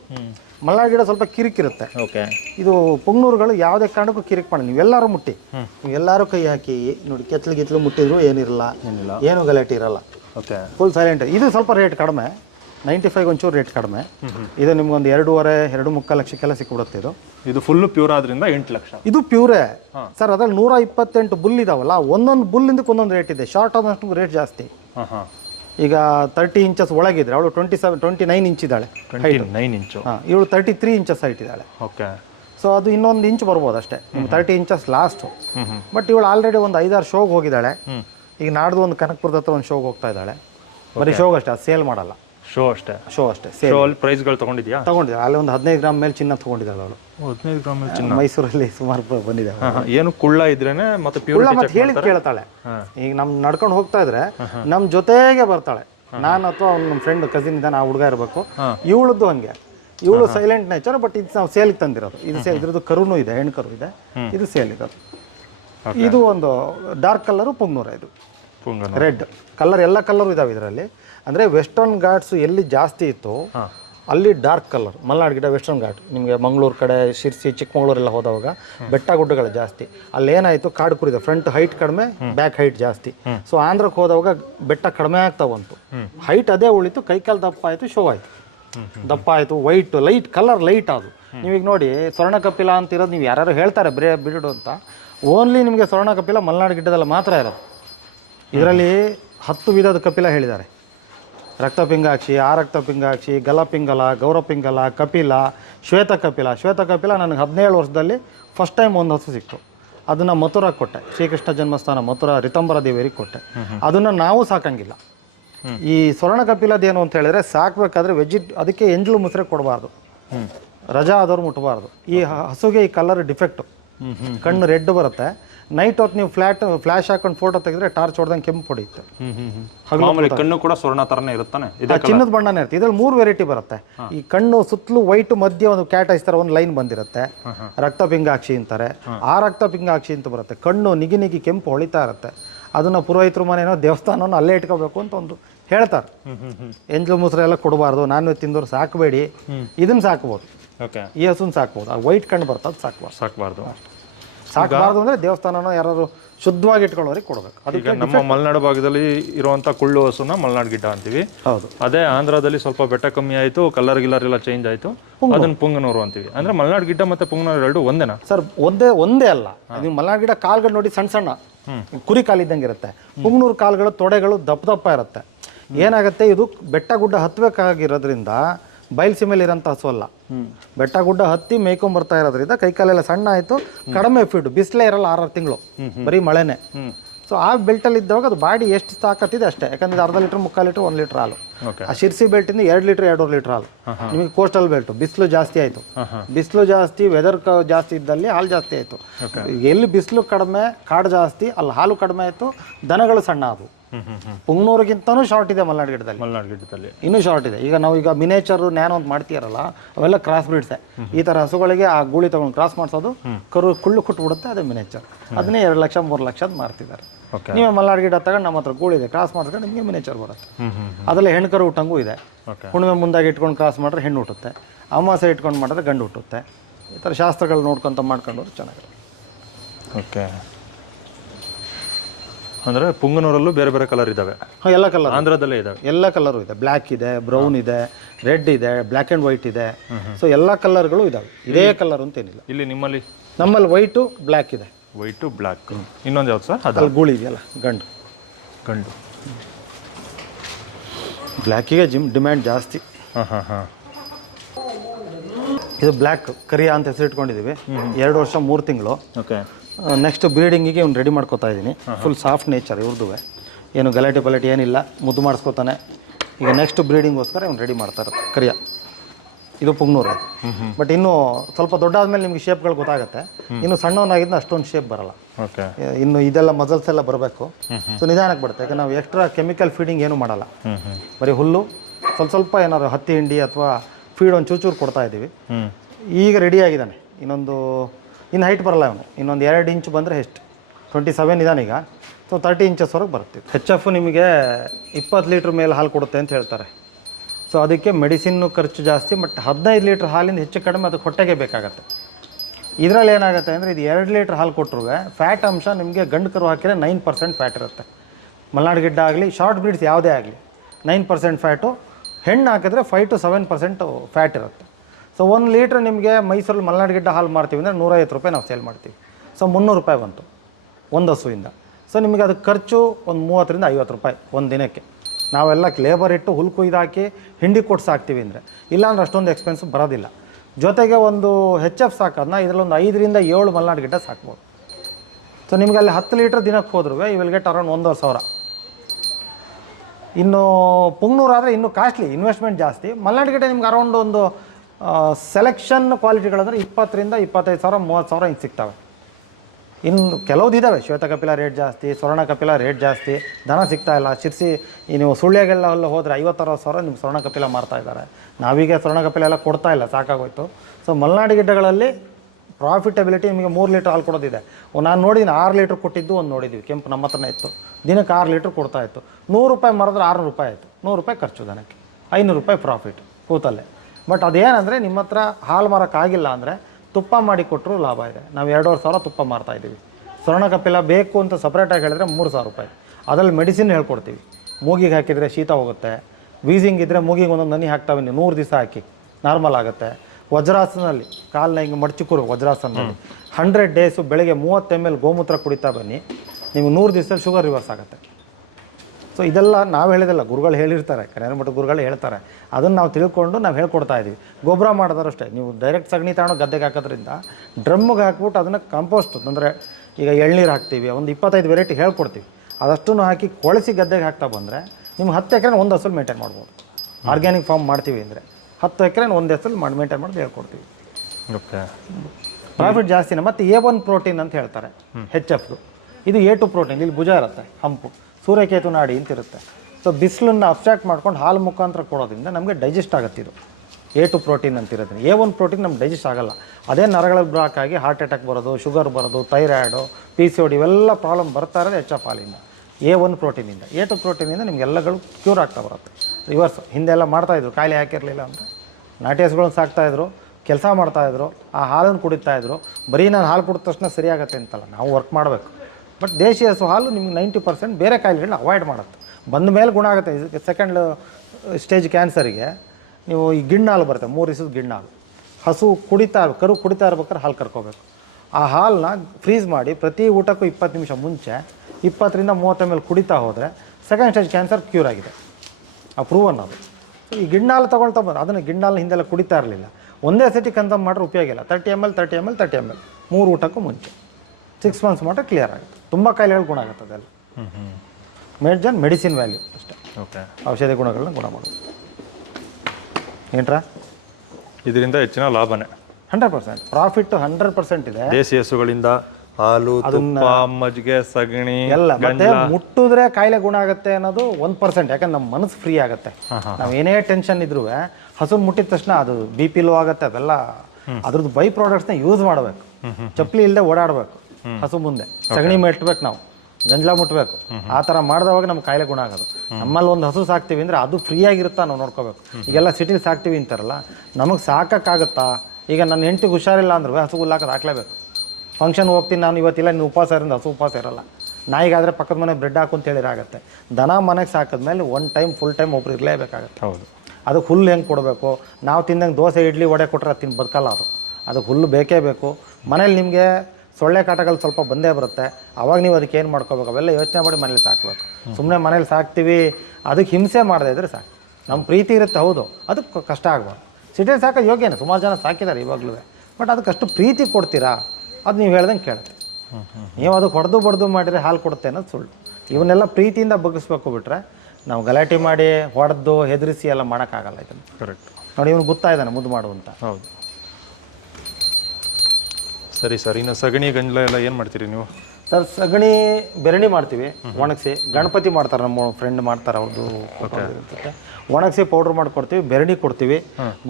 ಮಲ್ನಾಡ್ ಗಿಡ ಸ್ವಲ್ಪ ಕಿರಿಕಿರುತ್ತೆ. ಓಕೆ. ಇದು ಪುಂಗ್ನೂರುಗಳು ಯಾವುದೇ ಕಾರಣಕ್ಕೂ ಕಿರಿಕ್ ನೀವು. ನೀವೆಲ್ಲರೂ ಮುಟ್ಟಿ. ಎಲ್ಲಾರು ಕೈ ಹಾಕಿ ನೋಡಿ ಕೆತ್ತಲು ಗಿತ್ಲು ಮುಟ್ಟಿದ್ರು ಏನಿರಲ್ಲ. ಏನಿಲ್ಲ. ಏನು ಗಲಾಟೆ ಇರಲ್ಲ. ಓಕೆ. ಫುಲ್ ಸೈಲೆಂಟ್ ಇದು ಸ್ವಲ್ಪ ರೇಟ್ ಕಡಿಮೆ. ನೈಂಟಿ ಫೈವ್ ಒಂಚೂರು ರೇಟ್ ಕಡಿಮೆ. ಇದು ನಿಮ್ಗೊಂದು ಎರಡೂವರೆ ಎರಡು ಮುಕ್ಕಾಲು ಲಕ್ಷಕ್ಕೆಲ್ಲ ಸಿಕ್ಕಿಬಿಡುತ್ತೆ ಇದು. ಇದು ಫುಲ್ ಪ್ಯೂರ್ ಆದ್ರಿಂದ ಎಂಟು ಲಕ್ಷ. ಇದು ಪ್ಯೂರೇ ಸರ್ ಅದ್ರಲ್ಲಿ ನೂರ ಇಪ್ಪತ್ತೆಂಟು ಬುಲ್ ಇದಾವಲ್ಲ ಒಂದೊಂದು ಬುಲ್ಲಿಂದಕ್ಕೆ ಒಂದೊಂದು ರೇಟ್ ಇದೆ. ಶಾರ್ಟ್ ಆದಷ್ಟು ರೇಟ್ ಜಾಸ್ತಿ. ಈಗ ತರ್ಟಿ ಇಂಚಸ್ ಒಳಗಿದ್ರೆ ಅವಳು twenty seven twenty nine inch ಇದ್ದಾಳೆ ನೈನ್ ಇಂಚು ಹಾಂ ಇವಳು ತರ್ಟಿ ತ್ರೀ ಇಂಚಸ್ ಹೈಟ್ ಇದ್ದಾಳೆ. ಓಕೆ ಸೊ ಅದು ಇನ್ನೊಂದು ಇಂಚ್ ಬರ್ಬೋದು ಅಷ್ಟೇ. ತರ್ಟಿ ಇಂಚಸ್ ಲಾಸ್ಟು ಬಟ್ ಇವಳು ಆಲ್ರೆಡಿ ಒಂದು ಐದಾರು ಶೋಗೆ ಹೋಗಿದ್ದಾಳೆ. ಈಗ ನಾಡ್ದು ಒಂದು ಕನಕಪುರದ ಹತ್ರ ಒಂದು ಶೋಗೆ ಹೋಗ್ತಾ ಇದ್ದಾಳೆ. ಬರೀ ಶೋಗ್ ಅಷ್ಟೇ ಅದು ಸೇಲ್ ಮಾಡಲ್ಲ. ಶೋ ಅಷ್ಟೇ. ಶೋ ಅಷ್ಟೇ ಶೋ ಅಲ್ಲಿ ಪ್ರೈಸ್ಗಳು ತೊಗೊಂಡಿದ್ಯಾ? ತಗೊಂಡಿದ್ದಾರೆ ಅಲ್ಲಿ ಒಂದು ಹದಿನೈದು ಗ್ರಾಮ್ ಮೇಲೆ ಚಿನ್ನ ತಗೊಂಡಿದ್ದಾಳೆ ಅವಳು. ಹದಿನೈದು ಗ್ರಾಮ್ ಮೈಸೂರಲ್ಲಿ ಸುಮಾರು ಬಂದಿದೆ ಏನು ಕುಳ್ಳ ಇದ್ರೇನೆ ಮತ್ತೆ ಕುಳ್ಳ ಮತ್ತೆ ಹೇಳಿದ್ ಕೇಳ್ತಾಳೆ. ಈಗ ನಮ್ ನಡ್ಕೊಂಡು ಹೋಗ್ತಾ ಇದ್ರೆ ನಮ್ ಜೊತೆಗೆ ಬರ್ತಾಳೆ. ನಾನು ಅಥವಾ ಅವ್ನು ನಮ್ಮ ಫ್ರೆಂಡ್ ಕಸಿನ್ ಇದ್ದಾನೆ ಆ ಹುಡುಗ ಇರಬೇಕು. ಇವಳದ್ದು ಹಂಗೆ. ಇವಳು ಸೈಲೆಂಟ್ ನೇಚರ್ ಬಟ್ ಇದು ನಾವು ಸೇಲಿಗೆ ತಂದಿರೋದು. ಇದು ಸೇಲ್ ಇದ್ರದ್ದು ಕರುನು ಇದೆ ಹೆಣ್ಣು ಕರು ಇದೆ. ಇದು ಸೇಲ್ ಇದೆ ಇದು ಒಂದು ಡಾರ್ಕ್ ಕಲರು ಪುಂಗ್ನೂರ ಇದು. ರೆಡ್ ಕಲರ್ ಎಲ್ಲ ಕಲರು ಇದಾವೆ ಇದರಲ್ಲಿ. ಅಂದರೆ ವೆಸ್ಟರ್ನ್ ಘಾಟ್ಸ್ ಎಲ್ಲಿ ಜಾಸ್ತಿ ಇತ್ತು ಅಲ್ಲಿ ಡಾರ್ಕ್ ಕಲರ್ ಮಲ್ನಾಡ್ ಗಿಡ ವೆಸ್ಟರ್ನ್ ಘಾಟ್ ನಿಮಗೆ ಮಂಗಳೂರು ಕಡೆ ಶಿರ್ಸಿ ಚಿಕ್ಕಮಗಳೂರೆಲ್ಲ ಹೋದಾಗ ಬೆಟ್ಟ ಗುಡ್ಡಗಳು ಜಾಸ್ತಿ. ಅಲ್ಲಿ ಏನಾಯಿತು ಕಾಡು ಕುರಿದ ಫ್ರಂಟ್ ಹೈಟ್ ಕಡಿಮೆ ಬ್ಯಾಕ್ ಹೈಟ್ ಜಾಸ್ತಿ. ಸೊ ಆಂಧ್ರಕ್ಕೆ ಹೋದಾಗ ಬೆಟ್ಟ ಕಡಿಮೆ ಆಗ್ತಾ ಬಂತು. ಹೈಟ್ ಅದೇ ಉಳಿತು ಕೈಕಾಲು ದಪ್ಪ ಆಯಿತು ಶೋ ಆಯಿತು. ದಪ್ಪ ಆಯಿತು ವೈಟ್ ಲೈಟ್ ಕಲರ್ ಲೈಟ್ ಅದು. ನೀವೀಗ ನೋಡಿ ಸ್ವರ್ಣ ಕಪಿಲ ಅಂತ ಇರೋದು ನೀವು ಯಾರು ಹೇಳ್ತಾರೆ ಬ್ರೇ ಬಿಡು ಅಂತ. ಓನ್ಲಿ ನಿಮಗೆ ಸ್ವರ್ಣ ಕಪಿಲ ಮಲೆನಾಡು ಗಿಡ್ಡದಲ್ಲಿ ಮಾತ್ರ ಇರೋದು. ಇದರಲ್ಲಿ ಹತ್ತು ವಿಧದ ಕಪಿಲ ಹೇಳಿದ್ದಾರೆ. ರಕ್ತಪಿಂಗಾಕ್ಷಿ ಆ ರಕ್ತಪಿಂಗಾಕ್ಷಿ ಗಲಪಿಂಗಲ ಗೌರಪಿಂಗಲ ಕಪಿಲ ಶ್ವೇತ ಕಪಿಲ ಶ್ವೇತ ಕಪಿಲ ನನಗೆ ಹದಿನೇಳು ವರ್ಷದಲ್ಲಿ ಫಸ್ಟ್ ಟೈಮ್ ಒಂದು ಹಸು ಸಿಕ್ತು. ಅದನ್ನು ಮಥುರಾ ಕೊಟ್ಟೆ. ಶ್ರೀಕೃಷ್ಣ ಜನ್ಮಸ್ಥಾನ ಮಥುರಾ ರಿತಂಬರ ದೇವಿಯರಿಗೆ ಕೊಟ್ಟೆ. ಅದನ್ನು ನಾವು ಸಾಕಂಗಿಲ್ಲ. ಈ ಸ್ವರ್ಣ ಕಪಿಲದೇನು ಅಂತ ಹೇಳಿದ್ರೆ ಸಾಕಬೇಕಾದ್ರೆ ವೆಜಿಟ್ ಅದಕ್ಕೆ ಎಂಜಲು ಮುಸ್ರೆ ಕೊಡಬಾರ್ದು. ರಜಾ ಆದವ್ರು ಮುಟ್ಟಬಾರ್ದು ಈ ಹಸುಗೆ ಈ ಕಲರ್ ಡಿಫೆಕ್ಟು ಕಣ್ಣು ರೆಡ್ ಬರುತ್ತೆ. ನೈಟ್ ಹೊತ್ತು ನೀವು ಫ್ಲಾಟ್ ಫ್ಲಾಶ್ ಹಾಕೊಂಡು ಫೋಟೋ ತೆಗೆದ್ರೆ ಟಾರ್ಚ್ ಹೊಡೆದಂಗೆ ಕೆಂಪು ಹೊಡೆಯುತ್ತೆ. ಮಾಮೂಲಿ ಕಣ್ಣು ಕೂಡ ಸುವರ್ಣ ತರನೇ ಇರುತ್ತಾನೆ? ಆ ಚಿನ್ನದ ಬಣ್ಣನೇ ಇರುತ್ತೆ. ಇದ್ರಲ್ಲಿ ಮೂರು ವೆರೈಟಿ ಬರುತ್ತೆ. ಈ ಕಣ್ಣು ಸುತ್ತಲೂ ವೈಟ್ ಮಧ್ಯೆ ಒಂದು ಕ್ಯಾಟ್ ಹಾಯಿಸ್ತಾರೆ ಒಂದು ಲೈನ್ ಬಂದಿರುತ್ತೆ. ರಕ್ತ ಪಿಂಗಾಕ್ಷಿ ಅಂತಾರೆ. ಆ ರಕ್ತ ಪಿಂಗಾಕ್ಷಿ ಅಂತ ಬರುತ್ತೆ. ಕಣ್ಣು ನಿಗಿ ನಿಗಿ ಕೆಂಪು ಹೊಳಿತಾ ಇರುತ್ತೆ. ಅದನ್ನ ಪುರೋಹಿತರು ಮನೇನೋ ದೇವಸ್ಥಾನವನ್ನು ಅಲ್ಲೇ ಇಟ್ಕೋಬೇಕು ಅಂತ ಒಂದು ಹೇಳ್ತಾರೆ. ಎಂಜಲು ಮುಸ್ರ ಎಲ್ಲ ಕೊಡಬಾರ್ದು ನಾನ್ ವೆಜ್ ತಿಂದವ್ರು ಸಾಕಬೇಡಿ. ಇದನ್ನ ಸಾಕ್ಬೋದು. ಈ ಹಸುನ್ ಸಾಕ್ಬೋದು. ಆ ವೈಟ್ ಕಣ್ಣು ಬರ್ತದೆ ಸಾಕ್ಬಾರ್ದು. ಸಾಕಬಾರ್ದು. ಸಾಕಬಾರ್ದು ಅಂದ್ರೆ ದೇವಸ್ಥಾನನ ಯಾರಾದ್ರು ಶುದ್ಧವಾಗಿ ಇಟ್ಕೊಳ್ಳೋರಿಗೆ ಕೊಡಬೇಕು. ಅದಕ್ಕೆ ಈಗ ನಮ್ಮ ಮಲೆನಾಡು ಭಾಗದಲ್ಲಿ ಇರುವಂತ ಕುಳ್ಳು ಹಸುನ ಮಲೆನಾಡು ಗಿಡ್ಡ ಅಂತೀವಿ. ಹೌದು. ಅದೇ ಆಂಧ್ರದಲ್ಲಿ ಸ್ವಲ್ಪ ಬೆಟ್ಟ ಕಮ್ಮಿ ಆಯ್ತು ಕಲರ್ ಗಿಲ್ಲರ್ ಎಲ್ಲ ಚೇಂಜ್ ಆಯ್ತು ಅದನ್ನ ಪುಂಗನೂರು ಅಂತೀವಿ. ಅಂದ್ರೆ ಮಲೆನಾಡು ಗಿಡ್ಡ ಮತ್ತೆ ಪುಂಗನೂರು ಎರಡು ಒಂದೇನಾ? ಸರ್ ಒಂದೇ ಒಂದೇ ಅಲ್ಲ. ನೀವು ಮಲೆನಾಡು ಗಿಡ ಕಾಲ್ಗಳು ನೋಡಿ ಸಣ್ಣ ಸಣ್ಣ. ಕುರಿ ಕಾಲಿದ್ದಂಗೆ ಇರುತ್ತೆ ಪುಂಗನೂರು ಕಾಲ್ಗಳು ತೊಡೆಗಳು ದಪ್ಪ ದಪ್ಪ ಇರುತ್ತೆ. ಏನಾಗುತ್ತೆ ಇದು ಬೆಟ್ಟ ಗುಡ್ಡ ಹತ್ತಬೇಕಾಗಿರೋದ್ರಿಂದ ಬಯಲ್ಸೀಮೆಯಲ್ಲಿ ಇರೋಂಥ ಹಸು ಅಲ್ಲ. ಬೆಟ್ಟ ಗುಡ್ಡ ಹತ್ತಿ ಮೇಯ್ಕೊಂಡ್ ಬರ್ತಾ ಇರೋದ್ರಿಂದ ಕೈಕಾಲೆಲ್ಲ ಸಣ್ಣ ಆಯಿತು. ಕಡಿಮೆ ಫೀಡ್ ಬಿಸಿಲೇ ಇರಲ್ಲ ಆರಾರು ತಿಂಗಳು. ಬರೀ ಮಳೆನೇ. ಸೊ ಆ ಬೆಲ್ಟಲ್ಲಿ ಇದ್ದಾಗ ಅದು ಬಾಡಿ ಎಷ್ಟು ತಾಕತ್ತಿದೆ ಅಷ್ಟೇ. ಯಾಕಂದ್ರೆ ಅರ್ಧ ಲೀಟ್ರ್ ಮುಕ್ಕಾಲು ಲೀಟ್ರ್ ಒಂದು ಲೀಟ್ರ್ ಹಾಲು. ಆ ಶಿರ್ಸಿ ಬೆಲ್ಟಿಂದ ಎರಡು ಲೀಟ್ರ್ ಎರಡೂರು ಲೀಟ್ರ್ ಹಾಲು. ನಿಮಗೆ ಕೋಸ್ಟಲ್ ಬೆಲ್ಟ್ ಬಿಸಿಲು ಜಾಸ್ತಿ ಆಯಿತು. ಬಿಸಿಲು ಜಾಸ್ತಿ ವೆದರ್ ಜಾಸ್ತಿ ಇದ್ದಲ್ಲಿ ಹಾಲು ಜಾಸ್ತಿ ಆಯಿತು. ಎಲ್ಲಿ ಬಿಸಿಲು ಕಡಿಮೆ ಕಾಡು ಜಾಸ್ತಿ ಅಲ್ಲಿ ಹಾಲು ಕಡಿಮೆ ಆಯಿತು ದನಗಳು ಸಣ್ಣ ಅದು ಪುಂಗ್ನೂರಿಗಿಂತನೂ ಶಾರ್ಟ್ ಇದೆ ಮಲ್ನಾಡ್ ಗಿಡದಲ್ಲಿ. ಮಲ್ನಾಡ್ ಗಿಡದಲ್ಲಿ. ಇನ್ನೂ ಶಾರ್ಟ್ ಇದೆ. ಈಗ ನಾವು ಈಗ ಮಿನೇಚರ್ ನ್ಯಾನೋ ಅಂತ ಮಾಡ್ತೀರಲ್ಲ ಅವೆಲ್ಲ ಕ್ರಾಸ್ ಬ್ರೀಡ್ಸೆ ಈ ಥರ ಹಸುಗಳಿಗೆ ಆ ಗೂಳಿ ತಗೊಂಡು ಕ್ರಾಸ್ ಮಾಡಿಸೋದು ಕರು ಕುಳ್ಳು ಬಿಡುತ್ತೆ ಅದೇ ಮಿನೇಚರ್ ಅದನ್ನೇ ಎರಡು ಲಕ್ಷ ಮೂರು ಲಕ್ಷದ ಮಾರ್ತಿದ್ದಾರೆ. ಓಕೆ. ನೀವೇ ಮಲ್ನಾಡು ಗಿಡ ತಗೊಂಡು ನಮ್ಮ ಹತ್ರ ಗೂಳಿದೆ ಕ್ರಾಸ್ ಮಾಡಿಸ್ಕೊಂಡು ನಿಮಗೆ ಮಿನೇಚರ್ ಬರುತ್ತೆ. ಅದ್ರಲ್ಲಿ ಹ್ಮ್ ಅದರಲ್ಲಿ ಹೆಣ್ಣು ಕರು ಹುಟ್ಟಂಗೂ ಇದೆ. ಹುಣ್ಣಿಮೆ ಮುಂದಾಗಿ ಇಟ್ಕೊಂಡು ಕ್ರಾಸ್ ಮಾಡಿದ್ರೆ ಹೆಣ್ಣು ಹುಟ್ಟುತ್ತೆ. ಅಮಾಸೆ ಇಟ್ಕೊಂಡು ಮಾಡಿದ್ರೆ ಗಂಡು ಹುಟ್ಟುತ್ತೆ. ಈ ಥರ ಶಾಸ್ತ್ರಗಳು ನೋಡ್ಕೊಂತ ಮಾಡ್ಕೊಂಡ್ರೆ ಚೆನ್ನಾಗಿರುತ್ತೆ ಓಕೆ. ಅಂದ್ರೆ ಪುಂಗನೂರಲ್ಲೂ ಬೇರೆ ಬೇರೆ ಕಲರ್ ಇದಾವೆ. ಹಾಂ ಎಲ್ಲ ಕಲರ್ ಆಂಧ್ರದಲ್ಲೇ ಇದಾವೆ. ಎಲ್ಲ ಕಲರು ಇದೆ. ಬ್ಲ್ಯಾಕ್ ಇದೆ ಬ್ರೌನ್ ಇದೆ ರೆಡ್ ಇದೆ ಬ್ಲ್ಯಾಕ್ ಆ್ಯಂಡ್ ವೈಟ್ ಇದೆ. ಸೊ ಎಲ್ಲ ಕಲರ್ಗಳು ಇದಾವೆ. ಇದೇ ಕಲರ್ ಅಂತ ಏನಿಲ್ಲ. ಇಲ್ಲಿ ನಿಮ್ಮಲ್ಲಿ? ನಮ್ಮಲ್ಲಿ ವೈಟು ಬ್ಲ್ಯಾಕ್ ಇದೆ. ವೈಟು ಬ್ಲ್ಯಾಕ್ ಇನ್ನೊಂದು ಯಾವ್ದು ಸರ್? ಅದು. ಅಲ್ಲಿ ಗೂಳಿ ಇದೆಯಲ್ಲ ಗಂಡು. ಗಂಡು. ಬ್ಲ್ಯಾಕಿಗೆ ಜಿಮ್ ಡಿಮ್ಯಾಂಡ್ ಜಾಸ್ತಿ. ಹಾಂ ಹಾಂ ಹಾಂ. ಇದು ಬ್ಲ್ಯಾಕ್ ಕರಿಯಾ ಅಂತ ಹೆಸರಿಟ್ಕೊಂಡಿದ್ದೀವಿ ಎರಡು ವರ್ಷ ಮೂರು ತಿಂಗಳು. ಓಕೆ ನೆಕ್ಸ್ಟ್ ಬ್ರೀಡಿಂಗಿಗೆ ಇವ್ನು ರೆಡಿ ಮಾಡ್ಕೋತಾ ಇದ್ದೀನಿ. ಫುಲ್ ಸಾಫ್ಟ್ ನೇಚರ್ ಇವ್ರದ್ದು ಏನು ಗಲಾಟೆ ಪಲಾಟೆ ಏನಿಲ್ಲ ಮುದ್ದು ಮಾಡಿಸ್ಕೋತಾನೆ. ಈಗ ನೆಕ್ಸ್ಟ್ ಬ್ರೀಡಿಂಗೋಸ್ಕರ ಇವ್ನು ರೆಡಿ ಮಾಡ್ತಾರೆ ಕರಿಯ. ಇದು ಪುಂಗ್ನೂರು ಬಟ್ ಇನ್ನು ಸ್ವಲ್ಪ ದೊಡ್ಡ ಆದ್ಮೇಲೆ ನಿಮ್ಗೆ ಶೇಪ್ಗಳು ಗೊತ್ತಾಗುತ್ತೆ. ಇನ್ನು ಸಣ್ಣವನಾಗಿದ್ದ ಅಷ್ಟೊಂದು ಶೇಪ್ ಬರಲ್ಲ. ಓಕೆ ಇನ್ನು ಇದೆಲ್ಲ ಮಸಲ್ಸ್ ಎಲ್ಲ ಬರಬೇಕು. ಸೊ ನಿಧಾನಕ್ಕೆ ಬರುತ್ತೆ. ಯಾಕಂದ್ರೆ ನಾವು ಎಕ್ಸ್ಟ್ರಾ ಕೆಮಿಕಲ್ ಫೀಡಿಂಗ್ ಏನು ಮಾಡಲ್ಲ. ಬರೀ ಹುಲ್ಲು ಸ್ವಲ್ಪ ಸ್ವಲ್ಪ ಏನಾದ್ರು ಹತ್ತಿ ಹಿಂಡಿ ಅಥವಾ ಫೀಡ್ ಒಂದು ಚೂಚೂರು ಕೊಡ್ತಾ ಇದ್ದೀವಿ. ಈಗ ರೆಡಿ ಆಗಿದ್ದಾನೆ. ಇನ್ನೊಂದು ಇನ್ನು ಹೈಟ್ ಬರಲ್ಲ ಅವನು. ಇನ್ನೊಂದು ಎರಡು ಇಂಚ್ ಬಂದರೆ ಎಷ್ಟು? ಟ್ವೆಂಟಿ ಸೆವೆನ್ ಇದಾನೆ ಈಗ. ಸೊ ತರ್ಟಿ ಇಂಚಸ್ವರೆಗೆ ಬರುತ್ತೆ ಹೆಚ್ ಎಫ್ ನಿಮಗೆ ಇಪ್ಪತ್ತು ಲೀಟ್ರ್ ಮೇಲೆ ಹಾಲು ಕೊಡುತ್ತೆ ಅಂತ ಹೇಳ್ತಾರೆ. ಸೊ ಅದಕ್ಕೆ ಮೆಡಿಸಿನ್ನು ಖರ್ಚು ಜಾಸ್ತಿ ಬಟ್ ಹದಿನೈದು ಲೀಟ್ರ್ ಹಾಲಿಂದ ಹೆಚ್ಚು ಕಡಿಮೆ ಅದಕ್ಕೆ ಹೊಟ್ಟೆಗೆ ಬೇಕಾಗುತ್ತೆ. ಇದರಲ್ಲಿ ಏನಾಗುತ್ತೆ ಅಂದರೆ ಇದು ಎರಡು ಲೀಟ್ರ್ ಹಾಲು ಕೊಟ್ಟರು ಫ್ಯಾಟ್ ಅಂಶ ನಿಮಗೆ ಗಂಡು ಕರು ಹಾಕಿದರೆ ನೈನ್ ಪರ್ಸೆಂಟ್ ಫ್ಯಾಟ್ ಇರುತ್ತೆ. ಮಲ್ನಾಡು ಗಿಡ್ಡ ಆಗಲಿ ಶಾರ್ಟ್ ಬ್ರೀಡ್ಸ್ ಯಾವುದೇ ಆಗಲಿ ನೈನ್ ಪರ್ಸೆಂಟ್ ಫ್ಯಾಟು ಹೆಣ್ಣು ಹಾಕಿದ್ರೆ five to seven percent fat ಇರುತ್ತೆ. ಸೊ ಒಂದು ಲೀಟ್ರ್ ನಿಮಗೆ ಮೈಸೂರಲ್ಲಿ ಮಲ್ನಾಡು ಗಿಡ್ಡ ಹಾಲು ಮಾರ್ತೀವಿ ಅಂದರೆ ನೂರೈವತ್ತು ರೂಪಾಯಿ ನಾವು ಸೇಲ್ ಮಾಡ್ತೀವಿ. ಸೊ ಮುನ್ನೂರು ರೂಪಾಯಿ ಬಂತು ಒಂದು ಹಸುವಿಂದ. ಸೊ ನಿಮಗೆ ಅದಕ್ಕೆ ಖರ್ಚು ಒಂದು ಮೂವತ್ತರಿಂದ ಐವತ್ತು ರೂಪಾಯಿ ಒಂದು ದಿನಕ್ಕೆ. ನಾವೆಲ್ಲ ಲೇಬರ್ ಇಟ್ಟು ಹುಲ್ ಇದಾಕಿ ಹಿಂಡಿ ಕೊಟ್ಟು ಸಾಕ್ತೀವಿ ಅಂದರೆ. ಇಲ್ಲಾಂದ್ರೆ ಅಷ್ಟೊಂದು ಎಕ್ಸ್ಪೆನ್ಸ್ ಬರೋದಿಲ್ಲ. ಜೊತೆಗೆ ಒಂದು ಹೆಚ್ ಎಫ್ ಸಾಕೋದನ್ನ ಇದರಲ್ಲೊಂದು ಐದರಿಂದ ಏಳು ಮಲ್ನಾಡು ಗಿಡ್ಡ ಸಾಕ್ಬೋದು. ಸೊ ನಿಮಗೆ ಅಲ್ಲಿ ಹತ್ತು ಲೀಟ್ರ್ ದಿನಕ್ಕೆ ಹೋದ್ರೂ ಇವೆಲ್ ಗೆಟ್ ಅರೌಂಡ್ ಒಂದೂವರೆ ಸಾವಿರ. ಇನ್ನು ಪುಂಗ್ನೂರು ಆದರೆ ಇನ್ನೂ ಕಾಸ್ಟ್ಲಿ ಇನ್ವೆಸ್ಟ್ಮೆಂಟ್ ಜಾಸ್ತಿ. ಮಲ್ನಾಡು ಗಿಡ್ಡ ನಿಮ್ಗೆ ಅರೌಂಡ್ ಒಂದು ಸೆಲೆಕ್ಷನ್ ಕ್ವಾಲಿಟಿಗಳಂದ್ರೆ ಇಪ್ಪತ್ತರಿಂದ ಇಪ್ಪತ್ತೈದು ಸಾವಿರ, ಮೂವತ್ತು ಸಾವಿರ ಹಿಂಗೆ ಸಿಗ್ತವೆ. ಇನ್ನು ಕೆಲವ್ದು ಇದ್ದಾವೆ ಶ್ವೇತ ಕಪಿಲ ರೇಟ್ ಜಾಸ್ತಿ, ಸ್ವರ್ಣ ಕಪಿಲ ರೇಟ್ ಜಾಸ್ತಿ, ದನ ಸಿಗ್ತಾ ಇಲ್ಲ. ಶಿರ್ಸಿ ನೀವು ಸುಳ್ಯಗೆಲ್ಲ ಅಲ್ಲಿ ಹೋದರೆ ಐವತ್ತರವತ್ತು ಸಾವಿರ ನಿಮ್ಗೆ ಸ್ವರ್ಣ ಕಪಿಲ ಮಾರ್ತಾ ಇದ್ದಾರೆ. ನಾವೀಗ ಸ್ವರ್ಣ ಕಪಿಲ ಎಲ್ಲ ಕೊಡ್ತಾ ಇಲ್ಲ, ಸಾಕಾಗೋಯ್ತು. ಸೊ ಮಲೆನಾಡು ಗಿಡ್ಡಗಳಲ್ಲಿ ಪ್ರಾಫಿಟಬಿಲಿಟಿ ನಿಮಗೆ ಮೂರು ಲೀಟ್ರ್ ಹಾಲು ಕೊಡೋದಿದೆ. ನಾನು ನೋಡಿದ್ದೀನಿ ಆರು ಲೀಟ್ರ್ ಕೊಟ್ಟಿದ್ದು ಒಂದು ನೋಡಿದ್ವಿ, ಕೆಂಪು ನಮ್ಮ ಹತ್ರನೇ ಇತ್ತು. ದಿನಕ್ಕೆ ಆರು ಲೀಟ್ರ್ ಕೊಡ್ತಾ ಇತ್ತು. ನೂರು ರೂಪಾಯಿ ಮಾರಿದ್ರೆ ಆರುನೂರು ರೂಪಾಯಿ ಆಯಿತು. ನೂರು ರೂಪಾಯಿ ಖರ್ಚು ದನಕ್ಕೆ. ಐನೂರು ರೂಪಾಯಿ ಪ್ರಾಫಿಟ್ ಕೂತಲ್ಲೇ. ಬಟ್ ಅದೇನಂದರೆ ನಿಮ್ಮ ಹತ್ರ ಹಾಲು ಮಾರೋಕ್ಕಾಗಿಲ್ಲ ಅಂದರೆ ತುಪ್ಪ ಮಾಡಿ ಕೊಟ್ಟರು ಲಾಭ ಇದೆ. ನಾವು ಎರಡೂವರೆ ಸಾವಿರ ತುಪ್ಪ ಮಾರ್ತಾ ಇದ್ದೀವಿ ಸ್ವರ್ಣ ಕಪಿಲ ಬೇಕು ಅಂತ ಸಪ್ರೇಟಾಗಿ ಹೇಳಿದ್ರೆ ಮೂರು ಸಾವಿರ ರೂಪಾಯಿ. ಅದರಲ್ಲಿ ಮೆಡಿಸಿನ್ ಹೇಳ್ಕೊಡ್ತೀವಿ. ಮೂಗಿಗೆ ಹಾಕಿದರೆ ಶೀತ ಹೋಗುತ್ತೆ. ವೀಸಿಂಗ್ ಇದ್ದರೆ ಮೂಗಿಗೆ ಒಂದೊಂದು ನನಿ ಹಾಕ್ತಾ ಬನ್ನಿ ನೂರು ದಿವಸ ಹಾಕಿ. ನಾರ್ಮಲ್ ಆಗುತ್ತೆ. ವಜ್ರಾಸನಲ್ಲಿ ಕಾಲನ್ನ ಹಿಂಗೆ ಮಡಚಿ ಕೂರು ವಜ್ರಾಸನದಲ್ಲಿ ಹಂಡ್ರೆಡ್ ಡೇಸು ಬೆಳಗ್ಗೆ ಮೂವತ್ತು ಎಂ ಎಲ್ ಗೋಮೂತ್ರ ಕುಡಿತಾ ಬನ್ನಿ. ನಿಮ್ಗೆ ನೂರು ದಿವಸದಲ್ಲಿ ಶುಗರ್ ರಿವರ್ಸ್ ಆಗುತ್ತೆ. ಸೊ ಇದೆಲ್ಲ ನಾವು ಹೇಳಿದಲ್ಲ ಗುರುಗಳು ಹೇಳಿರ್ತಾರೆ ಕನ್ಯಾನ ಮಠದ ಗುರುಗಳು ಹೇಳ್ತಾರೆ. ಅದನ್ನು ನಾವು ತಿಳ್ಕೊಂಡು ನಾವು ಹೇಳ್ಕೊಡ್ತಾ ಇದ್ದೀವಿ ಗೊಬ್ಬರ ಮಾಡಿದ್ರು ಅಷ್ಟೇ. ನೀವು ಡೈರೆಕ್ಟ್ ಸಗಣಿ ತಗೊಂಡು ಗದ್ದೆಗೆ ಹಾಕೋದ್ರಿಂದ ಡ್ರಮ್ಗೆ ಹಾಕ್ಬಿಟ್ಟು ಅದನ್ನು ಕಂಪೋಸ್ಟ್ ಅಂದರೆ ಈಗ ಎಳ್ನೀರು ಹಾಕ್ತೀವಿ ಒಂದು ಇಪ್ಪತ್ತೈದು ವೆರೈಟಿ ಹೇಳ್ಕೊಡ್ತೀವಿ. ಅದಷ್ಟನ್ನು ಹಾಕಿ ಕೊಳೆಸಿ ಗದ್ದೆಗೆ ಹಾಕ್ತಾ ಬಂದರೆ ನಿಮ್ಗೆ ಹತ್ತು ಎಕರೆ ಒಂದು ಹಸಲು ಮೇಂಟೈನ್ ಮಾಡ್ಬೋದು. ಆರ್ಗ್ಯಾನಿಕ್ ಫಾರ್ಮ್ ಮಾಡ್ತೀವಿ ಅಂದರೆ ಹತ್ತು ಎಕರೆ ಒಂದು ಹೆಸಲು ಮಾಡಿ ಮೇಂಟೈನ್ ಮಾಡಿ ಹೇಳ್ಕೊಡ್ತೀವಿ. ಓಕೆ. ಪ್ರಾಫಿಟ್ ಜಾಸ್ತಿನೇ. ಮತ್ತು ಎ ಒನ್ ಪ್ರೋಟೀನ್ ಅಂತ ಹೇಳ್ತಾರೆ ಹೆಚ್ ಎಫ್ ಇದು ಎ ಟು ಪ್ರೋಟೀನ್ ಇಲ್ಲಿ ಭುಜ ಇರುತ್ತೆ ಹಂಪು. ಸೂರ್ಯಕೇತು ನಾಡಿ ಅಂತ ಇರುತ್ತೆ ಸೊ ಬಿಸಿಲನ್ನು ಅಬ್ಸ್ಟ್ರಾಕ್ಟ್ ಮಾಡ್ಕೊಂಡು ಹಾಲು ಮುಖಾಂತರ ಕೊಡೋದ್ರಿಂದ ನಮಗೆ ಡೈಜೆಸ್ಟ್ ಆಗುತ್ತೆ ಇದು. ಎ ಟು ಪ್ರೋಟೀನ್ ಅಂತ ಇರೋದ್ರಿಂದ ಎ ಒನ್ ಪ್ರೋಟೀನ್ ನಮ್ಗೆ ಡೈಜೆಸ್ಟ್ ಆಗಲ್ಲ. ಅದೇ ನರಗಳ ಬ್ಲಾಕ್ ಆಗಿ ಹಾರ್ಟ್ ಅಟ್ಯಾಕ್ ಬರೋದು ಶುಗರ್ ಬರೋದು ಥೈರಾಯ್ಡು ಪಿ ಸಿ ಡಿ ಇವೆಲ್ಲ ಪ್ರಾಬ್ಲಮ್ ಬರ್ತಾ ಇರೋದು ಎಚ್ ಎಫ್ ಹಾಲಿಂದ ಎ ಒನ್ ಪ್ರೋಟೀನಿಂದ ಎ ಟು ಪ್ರೋಟೀನಿಂದ ನಿಮಗೆಲ್ಲಗಳು ಕ್ಯೂರ್ ಆಗ್ತಾ ಬರುತ್ತೆ. ರಿವರ್ಸ್ ಹಿಂದೆಲ್ಲ ಮಾಡ್ತಾಯಿದ್ರು ಕಾಯಿಲೆ ಹಾಕಿರಲಿಲ್ಲ ಅಂತ ನಾಟಿ ಸಾಕ್ತಾಯಿದ್ರು ಕೆಲಸ ಮಾಡ್ತಾಯಿದ್ರು ಆ ಹಾಲನ್ನು ಕುಡಿತಾಯಿದ್ರು ಬರೀ ನಾನು ಹಾಲು ಕುಡಿದ ತಕ್ಷಣ ಸರಿಯಾಗತ್ತೆ ಅಂತಲ್ಲ. ನಾವು ವರ್ಕ್ ಮಾಡಬೇಕು. ಬಟ್ ದೇಶೀಯ ಹಸು ಹಾಲು ನಿಮ್ಗೆ ನೈಂಟಿ ಪರ್ಸೆಂಟ್ ಬೇರೆ ಕಾಯಿಲೆಗಳನ್ನ ಅವಾಯ್ಡ್ ಮಾಡುತ್ತೆ. ಬಂದ ಮೇಲೆ ಗುಣ ಆಗುತ್ತೆ. ಸೆಕೆಂಡ್ ಸ್ಟೇಜ್ ಕ್ಯಾನ್ಸರಿಗೆ ನೀವು ಈ ಗಿಣ್ಣಾಲು ಬರುತ್ತೆ. ಮೂರು ದಿವಸದ ಗಿಣ್ಣಾಲು ಹಸು ಕುಡಿತಾ ಕರು ಕುಡಿತಾ ಇರ್ಬೇಕಾದ್ರೆ ಹಾಲು ಕರ್ಕೋಬೇಕು. ಆ ಹಾಲನ್ನ ಫ್ರೀಸ್ ಮಾಡಿ ಪ್ರತಿ ಊಟಕ್ಕೂ ಇಪ್ಪತ್ತು ನಿಮಿಷ ಮುಂಚೆ ಇಪ್ಪತ್ತರಿಂದ ಮೂವತ್ತ ಮೇಲೆ ಕುಡಿತಾ ಹೋದರೆ ಸೆಕೆಂಡ್ ಸ್ಟೇಜ್ ಕ್ಯಾನ್ಸರ್ ಕ್ಯೂರ್ ಆಗಿದೆ. ಆ ಪ್ರೂವನ್ ಅದು ಈ ಗಿಣ್ಣಾಲು ತೊಗೊಳ್ತಾ ಬಂದು ಅದನ್ನು ಗಿಣ್ಣಾಲು ಹಿಂದೆಲ್ಲ ಕುಡಿತಾ ಇರಲಿಲ್ಲ. ಒಂದೇ ಸತಿ ಕನ್ಸಮ್ ಮಾಡ್ರೆ ಉಪಯೋಗ ಇಲ್ಲ. Thirty M L thirty M L thirty M L ಮೂರು ಊಟಕ್ಕೂ ಮುಂಚೆ. ಸಿಕ್ಸ್ ಮಂತ್ಸ್ ಮಟ್ಟ ಕ್ಲಿಯರ್ ಆಗುತ್ತೆ. ತುಂಬ ಕಾಯಿಲೆಗಳು ಗುಣ ಆಗುತ್ತೆ ಅದೆಲ್ಲ ಮೇಡ್ ಮೆಡಿಸಿನ್ ವ್ಯಾಲ್ಯೂ ಅಷ್ಟೇ. ಓಕೆ ಔಷಧಿ ಗುಣಗಳನ್ನ ಗುಣ ಮಾಡೋದು. ಏನ್ರಾ? ಇದರಿಂದ ಹೆಚ್ಚಿನ ಲಾಭನೇ. Hundred percent profit hundred percent ಇದೆ. ದೇಸಿ ಹಸುಗಳಿಂದ ಹಾಲು ತುಪ್ಪ ಮಜ್ಜಿಗೆ ಸಗಣಿ ಎಲ್ಲ ಮತ್ತೆ ಮುಟ್ಟಿದ್ರೆ ಕಾಯಿಲೆ ಗುಣ ಆಗುತ್ತೆ ಅನ್ನೋದು ಒಂದು ಪರ್ಸೆಂಟ್ ಯಾಕಂದ್ರೆ ನಮ್ಮ ಮನಸ್ಸು ಫ್ರೀ ಆಗುತ್ತೆ. ನಾವು ಏನೇ ಟೆನ್ಷನ್ ಇದ್ರೂ ಹಸು ಮುಟ್ಟಿದ ತಕ್ಷಣ ಅದು ಬಿ ಪಿ ಲೋ ಆಗುತ್ತೆ ಅದೆಲ್ಲ ಅದ್ರದ್ದು ಬೈ ಪ್ರಾಡಕ್ಟ್ಸ್ನ ಯೂಸ್ ಮಾಡಬೇಕು. ಚಪ್ಪಲಿ ಇಲ್ಲದೆ ಓಡಾಡಬೇಕು. ಹಸು ಮುಂದೆ. ಸಗಣಿ ಮೆಟ್ಬೇಕು ನಾವು. ಗಂಜಲ ಮುಟ್ಬೇಕು. ಆ ಥರ ಮಾಡಿದವಾಗ ನಮ್ಗೆ ಕಾಯಿಲೆ ಗುಣ ಆಗೋದು. ನಮ್ಮಲ್ಲಿ ಒಂದು ಹಸು ಸಾಕ್ತೀವಿ ಅಂದರೆ ಅದು ಫ್ರೀ ಆಗಿರುತ್ತ ನಾವು ನೋಡ್ಕೋಬೇಕು. ಈಗೆಲ್ಲ ಸಿಟಿಲಿ ಸಾಕ್ತೀವಿ ಅಂತಾರಲ್ಲ ನಮಗೆ ಸಾಕಾಗುತ್ತಾ ಈಗ ನನ್ನ ಹೆಂಡತಿಗೆ ಹುಷಾರಿಲ್ಲ ಅಂದ್ರೆ ಹಸು ಹುಲ್ಲಾಕೋದು ಹಾಕ್ಲೇಬೇಕು. ಫಂಕ್ಷನ್ ಹೋಗ್ತೀನಿ ನಾನು ಇವತ್ತಿಲ್ಲ ನೀನು ಉಪವಾಸ ಇರೋದು ಹಸು ಉಪವಾಸ ಇರಲ್ಲ. ನಾಯಿಗಾದರೆ ಪಕ್ಕದ ಮನೆ ಬ್ರೆಡ್ ಹಾಕು ಅಂತ ಹೇಳಿರಾಗತ್ತೆ ಆಗುತ್ತೆ. ದನ ಮನೆಗೆ ಸಾಕಿದ್ಮೇಲೆ ಒನ್ ಟೈಮ್ ಫುಲ್ ಟೈಮ್ ಒಬ್ರು ಇರಲೇಬೇಕಾಗತ್ತೆ. ಹೌದು. ಅದಕ್ಕೆ ಹುಲ್ಲು ಹೆಂಗೆ ಕೊಡಬೇಕು? ನಾವು ತಿಂದಂಗೆ ದೋಸೆ ಇಡ್ಲಿ ವಡೆ ಕೊಟ್ರೆ ತಿನ್ ಬದುಕಲ್ಲ ಅದು. ಅದು ಹುಲ್ಲು ಬೇಕೇ ಬೇಕು. ಮನೇಲಿ ನಿಮಗೆ ಸೊಳ್ಳೆ ಕಾಟಗಳು ಸ್ವಲ್ಪ ಬಂದೇ ಬರುತ್ತೆ. ಅವಾಗ ನೀವು ಅದಕ್ಕೆ ಏನು ಮಾಡ್ಕೋಬೇಕು? ಅವೆಲ್ಲ ಯೋಚನೆ ಮಾಡಿ ಮನೇಲಿ ಸಾಕಬೇಕು. ಸುಮ್ಮನೆ ಮನೇಲಿ ಸಾಕ್ತೀವಿ. ಅದಕ್ಕೆ ಹಿಂಸೆ ಮಾಡದೇ ಇದ್ರೆ ಸಾಕು. ನಮ್ಮ ಪ್ರೀತಿ ಇರುತ್ತೆ ಹೌದು. ಅದಕ್ಕೆ ಕಷ್ಟ ಆಗ್ಬಾರ್ದು. ಸಿಟಿಯಲ್ಲಿ ಸಾಕ ಯೋಗ್ಯನೇ. ಸುಮಾರು ಜನ ಸಾಕಿದ್ದಾರೆ ಇವಾಗಲೂ ಬಟ್ ಅದಕ್ಕೆ ಅಷ್ಟು ಪ್ರೀತಿ ಕೊಡ್ತೀರಾ? ಅದು ನೀವು ಹೇಳ್ದಂಗೆ ಕೇಳುತ್ತೆ ನೀವು ಅದಕ್ಕೆ ಹೊಡೆದು ಬಡ್ದು ಮಾಡಿದರೆ ಹಾಲು ಕೊಡುತ್ತೆ ಅನ್ನೋದು ಸುಳ್ಳು. ಇವನ್ನೆಲ್ಲ ಪ್ರೀತಿಯಿಂದ ಬಗ್ಗಿಸ್ಬೇಕು ಬಿಟ್ರೆ ನಾವು ಗಲಾಟೆ ಮಾಡಿ ಹೊಡೆದು ಹೆದರಿಸಿ ಎಲ್ಲ ಮಾಡೋಕ್ಕಾಗಲ್ಲ ಇದನ್ನು. ಕರೆಕ್ಟ್ ನೋಡಿ ಇವನು ಗೊತ್ತಾಯಿದ್ದಾನೆ ಮುದ್ದು ಮಾಡು ಅಂತ. ಹೌದು. ಸರಿ ಸರ್ ಇನ್ನು ಸಗಣಿ ಗಂಜಲ ಎಲ್ಲ ಏನು ಮಾಡ್ತೀರಿ ನೀವು? ಸರ್ ಸಗಣಿ ಬೆರಣಿ ಮಾಡ್ತೀವಿ ಒಣಗಿಸಿ. ಗಣಪತಿ ಮಾಡ್ತಾರೆ ನಮ್ಮ ಫ್ರೆಂಡ್ ಮಾಡ್ತಾರೆ ಅವ್ರದ್ದು. ಒಣಗಿಸಿ ಪೌಡ್ರ್ ಮಾಡಿಕೊಡ್ತೀವಿ ಬೆರಣಿ ಕೊಡ್ತೀವಿ.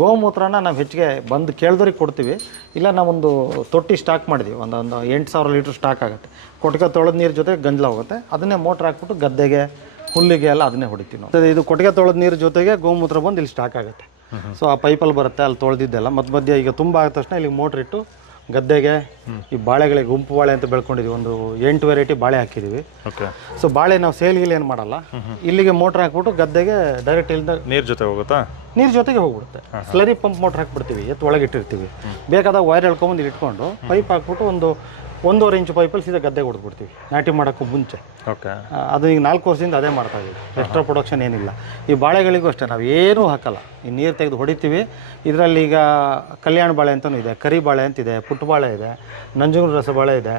ಗೋಮೂತ್ರನ ನಾವು ಹೆಚ್ಚಿಗೆ ಬಂದು ಕೇಳಿದವ್ರಿಗೆ ಕೊಡ್ತೀವಿ. ಇಲ್ಲ ನಾವೊಂದು ತೊಟ್ಟಿ ಸ್ಟಾಕ್ ಮಾಡಿದ್ವಿ. ಒಂದು ಒಂದು ಎಂಟು ಸಾವಿರ ಲೀಟ್ರ್ ಸ್ಟಾಕ್ ಆಗುತ್ತೆ. ಕೊಟ್ಟಿಗೆ ತೊಳೆದ ನೀರು ಜೊತೆ ಗಂಜಲ ಹೋಗುತ್ತೆ. ಅದನ್ನೇ ಮೋಟ್ರ್ ಹಾಕ್ಬಿಟ್ಟು ಗದ್ದೆಗೆ ಹುಲ್ಲಿಗೆ ಎಲ್ಲ ಅದನ್ನೇ ಹೊಡಿತೀವಿ ನಾವು. ಇದು ಕೊಟ್ಟಿಗೆ ತೊಳೆದ ನೀರು ಜೊತೆಗೆ ಗೋಮೂತ್ರ ಬಂದು ಇಲ್ಲಿ ಸ್ಟಾಕ್ ಆಗುತ್ತೆ. ಸೊ ಆ ಪೈಪಲ್ಲಿ ಬರುತ್ತೆ ಅಲ್ಲಿ ತೊಳೆದಿದ್ದೆಲ್ಲ. ಮಧ್ಯ ಮಧ್ಯ ಈಗ ತುಂಬ ಆದ ತಕ್ಷಣ ಇಲ್ಲಿಗೆ ಮೋಟ್ರ್ ಇಟ್ಟು ಗದ್ದೆಗೆ ಈ ಬಾಳೆಗಳಿಗೆ ಗುಂಪು ಬಾಳೆ ಅಂತ ಬೆಳ್ಕೊಂಡಿದ್ವಿ. ಒಂದು ಎಂಟು ವೆರೈಟಿ ಬಾಳೆ ಹಾಕಿದ್ದೀವಿ ಓಕೆ ಸೊ ಬಾಳೆ ನಾವು ಸೇಲ್ ಗೀಲ್ ಏನು ಮಾಡಲ್ಲ. ಇಲ್ಲಿಗೆ ಮೋಟ್ರ್ ಹಾಕ್ಬಿಟ್ಟು ಗದ್ದೆಗೆ ಡೈರೆಕ್ಟ್ ಇಲ್ಲಿಂದ ನೀರು ಜೊತೆ ಹೋಗುತ್ತಾ? ನೀರು ಜೊತೆಗೆ ಹೋಗ್ಬಿಡುತ್ತೆ. ಸ್ಲರಿ ಪಂಪ್ ಮೋಟ್ರ್ ಹಾಕ್ಬಿಡ್ತೀವಿ. ಎತ್ತು ಒಳಗೆ ಇಟ್ಟಿರ್ತೀವಿ ಬೇಕಾದಾಗ ವೈರ್ ಎಳ್ಕೊಂಬಂದು ಇಲ್ಲಿ ಇಟ್ಕೊಂಡು ಪೈಪ್ ಹಾಕ್ಬಿಟ್ಟು ಒಂದು ಒಂದೂವರೆ ಇಂಚು ಪೈಪಲ್ಲಿ ಸೀದಾ ಗದ್ದೆ ಹೊಡೆದ್ಬಿಡ್ತೀವಿ ನಾಟಿ ಮಾಡೋಕ್ಕೂ ಮುಂಚೆ. ಓಕೆ. ಅದು ಈಗ ನಾಲ್ಕು ವರ್ಷದಿಂದ ಅದೇ ಮಾಡ್ತಾ ಇದ್ದೀವಿ. ಎಕ್ಸ್ಟ್ರಾ ಪ್ರೊಡಕ್ಷನ್ ಏನಿಲ್ಲ. ಈ ಬಾಳೆಗಳಿಗೂ ಅಷ್ಟೇ ನಾವು ಏನೂ ಹಾಕಲ್ಲ. ಈ ನೀರು ತೆಗೆದು ಹೊಡಿತೀವಿ. ಇದರಲ್ಲಿ ಈಗ ಕಲ್ಯಾಣ ಬಾಳೆ ಅಂತಲೂ ಇದೆ ಕರಿ ಬಾಳೆ ಅಂತಿದೆ ಪುಟ್ಟ ಬಾಳೆ ಇದೆ ನಂಜುಗುಂಡು ರಸ ಬಾಳೆ ಇದೆ.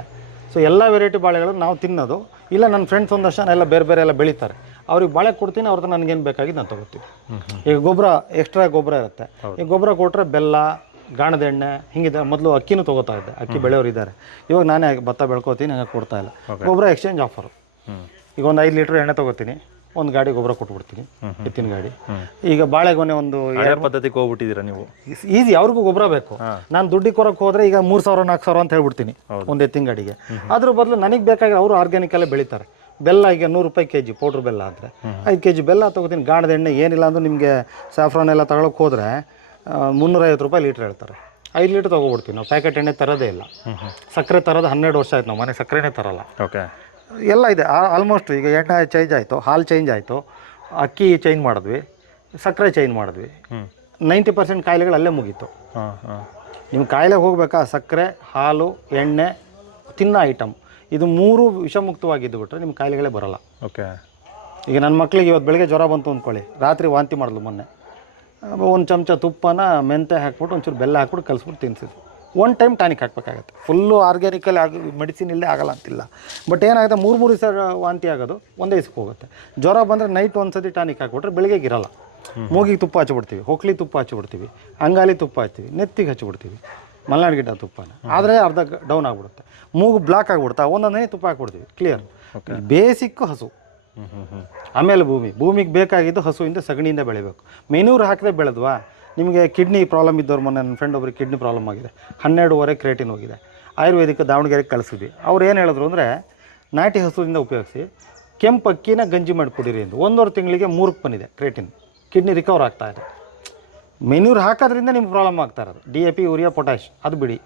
ಸೊ ಎಲ್ಲ ವೆರೈಟಿ ಬಾಳೆಗಳನ್ನು ನಾವು ತಿನ್ನೋದು. ಇಲ್ಲ ನನ್ನ ಫ್ರೆಂಡ್ಸ್ ಒಂದಷ್ಟು ಜನ ಎಲ್ಲ ಬೇರೆ ಬೇರೆ ಎಲ್ಲ ಬೆಳೀತಾರೆ. ಅವ್ರಿಗೆ ಬಾಳೆ ಕೊಡ್ತೀನಿ ಅವ್ರದ್ದು ನನಗೇನು ಬೇಕಾಗಿದ್ದು ನಾನು ತಗೋತೀವಿ ಈಗ ಗೊಬ್ಬರ ಎಕ್ಸ್ಟ್ರಾ ಗೊಬ್ಬರ ಇರುತ್ತೆ. ಈಗ ಗೊಬ್ಬರ ಕೊಟ್ಟರೆ ಬೆಲ್ಲ ಗಾಣದ ಎಣ್ಣೆ ಹಿಂಗಿದೆ ಮೊದಲು ಅಕ್ಕಿನೂ ತೊಗೋತಾ ಇದ್ದೆ. ಅಕ್ಕಿ ಬೆಳೆಯೋರು ಇದ್ದಾರೆ ಇವಾಗ ನಾನೇ ಭತ್ತ ಬೆಳ್ಕೋತೀನಿ ಹಂಗೆ ಕೊಡ್ತಾ ಇಲ್ಲ. ಗೊಬ್ಬರ ಎಕ್ಸ್ಚೇಂಜ್ ಆಫರು ಈಗ ಒಂದು ಐದು ಲೀಟ್ರ್ ಎಣ್ಣೆ ತೊಗೋತೀನಿ ಒಂದು ಗಾಡಿ ಗೊಬ್ಬರ ಕೊಟ್ಬಿಡ್ತೀನಿ ಎತ್ತಿನ ಗಾಡಿ. ಈಗ ಬಾಳೆಗೊನೆ ಒಂದು ಎರಡು ಪದ್ಧತಿಗೆ ಹೋಗ್ಬಿಟ್ಟಿದ್ದೀರಾ ನೀವು? ಈಸಿ ಅವ್ರಿಗೂ ಗೊಬ್ಬರ ಬೇಕು. ನಾನು ದುಡ್ಡಿಗೆ ಕೊರಕ್ಕೆ ಹೋದ್ರೆ ಈಗ ಮೂರು ಸಾವಿರ ನಾಲ್ಕು ಸಾವಿರ ಅಂತ ಹೇಳ್ಬಿಡ್ತೀನಿ ಒಂದು ಎತ್ತಿನ ಗಾಡಿಗೆ. ಅದ್ರ ಬದಲು ನನಗೆ ಬೇಕಾಗಿ ಅವರು ಆರ್ಗ್ಯಾನಿಕಲ್ಲೇ ಬೆಳೀತಾರೆ. ಬೆಲ್ಲ ಈಗ ನೂರು ರೂಪಾಯಿ ಕೆ ಜಿ ಪೌಡ್ರ್ ಬೆಲ್ಲ ಆದರೆ. ಐದು ಕೆ ಜಿ ಬೆಲ್ಲ ತೊಗೋತೀನಿ ಗಾಣದ ಎಣ್ಣೆ ಏನಿಲ್ಲ ಅಂದ್ರೆ ನಿಮಗೆ ಸ್ಯಾಫ್ರಾನ್ ಎಲ್ಲ ತಗೊಳಕ್ಕೆ ಹೋದರೆ ಮುನ್ನೂರೈವತ್ತು ರೂಪಾಯಿ ಲೀಟ್ರ್ ಹೇಳ್ತಾರೆ. ಐದು ಲೀಟ್ರ್ ತೊಗೊಬಿಡ್ತೀವಿ ನಾವು. ಪ್ಯಾಕೆಟ್ ಎಣ್ಣೆ ತರೋದೇ ಇಲ್ಲ. ಸಕ್ಕರೆ ತರೋದು ಹನ್ನೆರಡು ವರ್ಷ ಆಯ್ತು ನಾವು. ಮನೆ ಸಕ್ಕರೆನೇ ತರಲ್ಲ. ಓಕೆ. ಎಲ್ಲ ಇದೆ. ಆಲ್ಮೋಸ್ಟ್ ಈಗ ಎಣ್ಣೆ ಚೇಂಜ್ ಆಯಿತು. ಹಾಲು ಚೇಂಜ್ ಆಯಿತು. ಅಕ್ಕಿ ಚೇಂಜ್ ಮಾಡಿದ್ವಿ. ಸಕ್ಕರೆ ಚೇಂಜ್ ಮಾಡಿದ್ವಿ. ನೈಂಟಿ ಪರ್ಸೆಂಟ್ ಕಾಯಿಲೆಗಳು ಅಲ್ಲೇ ಮುಗೀತು. ಹಾಂ ಹಾಂ. ನಿಮ್ಮ ಕಾಯಿಲೆಗೆ ಹೋಗ್ಬೇಕಾ? ಸಕ್ಕರೆ ಹಾಲು ಎಣ್ಣೆ ತಿನ್ನೋ ಐಟಮ್ ಇದು ಮೂರು ವಿಷಮುಕ್ತವಾಗಿದ್ದು ಬಿಟ್ಟರೆ ನಿಮ್ಮ ಕಾಯಿಲೆಗಳೇ ಬರಲ್ಲ. ಓಕೆ. ಈಗ ನನ್ನ ಮಕ್ಳಿಗೆ ಇವತ್ತು ಬೆಳಗ್ಗೆ ಜ್ವರ ಬಂತು ಅಂದ್ಕೊಳ್ಳಿ. ರಾತ್ರಿ ವಾಂತಿ ಮಾಡಿದ್ಲು ಮೊನ್ನೆ. ಒಂದು ಚಮಚ ತುಪ್ಪನ ಮೆಂತೆ ಹಾಕ್ಬಿಟ್ಟು ಒಂಚೂರು ಬೆಲ್ಲ ಹಾಕ್ಬಿಟ್ಟು ಕಲಿಸ್ಬಿಟ್ಟು ತಿನ್ಸಿದ್ವಿ. ಒನ್ ಟೈಮ್ ಟಾನಿಕ್ ಹಾಕ್ಬೇಕಾಗತ್ತೆ. ಫುಲ್ಲು ಆರ್ಗ್ಯಾನಿಕಲ್ಲಿ ಆಗ ಮೆಡಿಸಿನ್ ಇಲ್ಲೇ ಆಗಲ್ಲ ಅಂತಿಲ್ಲ. ಬಟ್ ಏನಾಗುತ್ತೆ ಮೂರು ಮೂರು ದಿವಸ ವಾಂತಿ ಆಗೋದು ಒಂದೇ ದಿವ್ಸಕ್ಕೆ ಹೋಗುತ್ತೆ. ಜ್ವರ ಬಂದರೆ ನೈಟ್ ಒಂದು ಸತಿ ಟಾನಿಕ್ ಹಾಕ್ಬಿಟ್ರೆ ಬೆಳಿಗ್ಗೆ ಇರಲ್ಲ. ಮೂಗಿಗೆ ತುಪ್ಪ ಹಚ್ಚಿಬಿಡ್ತೀವಿ ಹೊಕ್ಲಿ ತುಪ್ಪ ಹಚ್ಚಿಬಿಡ್ತೀವಿ ಅಂಗಾಲಿ ತುಪ್ಪ ಹಚ್ತೀವಿ ನೆತ್ತಿಗೆ ಹಚ್ಚಿಬಿಡ್ತೀವಿ ಮಲೆನಾಡು ಗಿಡ್ಡ ತುಪ್ಪನ. ಆದರೆ ಅರ್ಧ ಡೌನ್ ಆಗಿಬಿಡುತ್ತೆ. ಮೂಗು ಬ್ಲಾಕ್ ಆಗಿಬಿಡುತ್ತೆ. ಒಂದೊಂದೇ ತುಪ್ಪ ಹಾಕ್ಬಿಡ್ತೀವಿ ಕ್ಲಿಯರ್ ಬೇಸಿಕ್ಕು ಹಸು. ಆಮೇಲೆ ಭೂಮಿ. ಭೂಮಿಗೆ ಬೇಕಾಗಿದ್ದು ಹಸುವಿಂದ ಸಗಣಿಯಿಂದ ಬೆಳಿಬೇಕು. ಮೆನೂರು ಹಾಕದೆ ಬೆಳೆದ್ವಾ? ನಿಮಗೆ ಕಿಡ್ನಿ ಪ್ರಾಬ್ಲಮ್ ಇದ್ದವ್ರು ಮೊನ್ನೆ ನನ್ನ ಫ್ರೆಂಡ್ ಒಬ್ರಿಗೆ ಕಿಡ್ನಿ ಪ್ರಾಬ್ಲಮ್ ಆಗಿದೆ. ಹನ್ನೆರಡುವರೆ ಕ್ರೇಟಿನ್ ಹೋಗಿದೆ. ಆಯುರ್ವೇದಿಕ್ ದಾವಣಗೆರೆಗೆ ಕಳಿಸಿದ್ವಿ. ಅವ್ರು ಏನು ಹೇಳಿದ್ರು ಅಂದರೆ, ನಾಟಿ ಹಸುವಿಂದ ಉಪಯೋಗಿಸಿ, ಕೆಂಪು ಅಕ್ಕಿನ ಗಂಜಿ ಮಾಡಿ ಕುಡೀರಿ ಎಂದು. ಒಂದೂವರೆ ತಿಂಗಳಿಗೆ ಮೂರಕ್ಕೆ ಬಂದಿದೆ ಕ್ರೇಟಿನ್. ಕಿಡ್ನಿ ರಿಕವರ್ ಆಗ್ತಾ ಇದೆ. ಮೆನ್ಯೂರ್ ಹಾಕೋದ್ರಿಂದ ನಿಮ್ಗೆ ಪ್ರಾಬ್ಲಮ್ ಆಗ್ತಾ ಇರೋದು. D A P, urea potash ಅದು ಬಿಡಿ.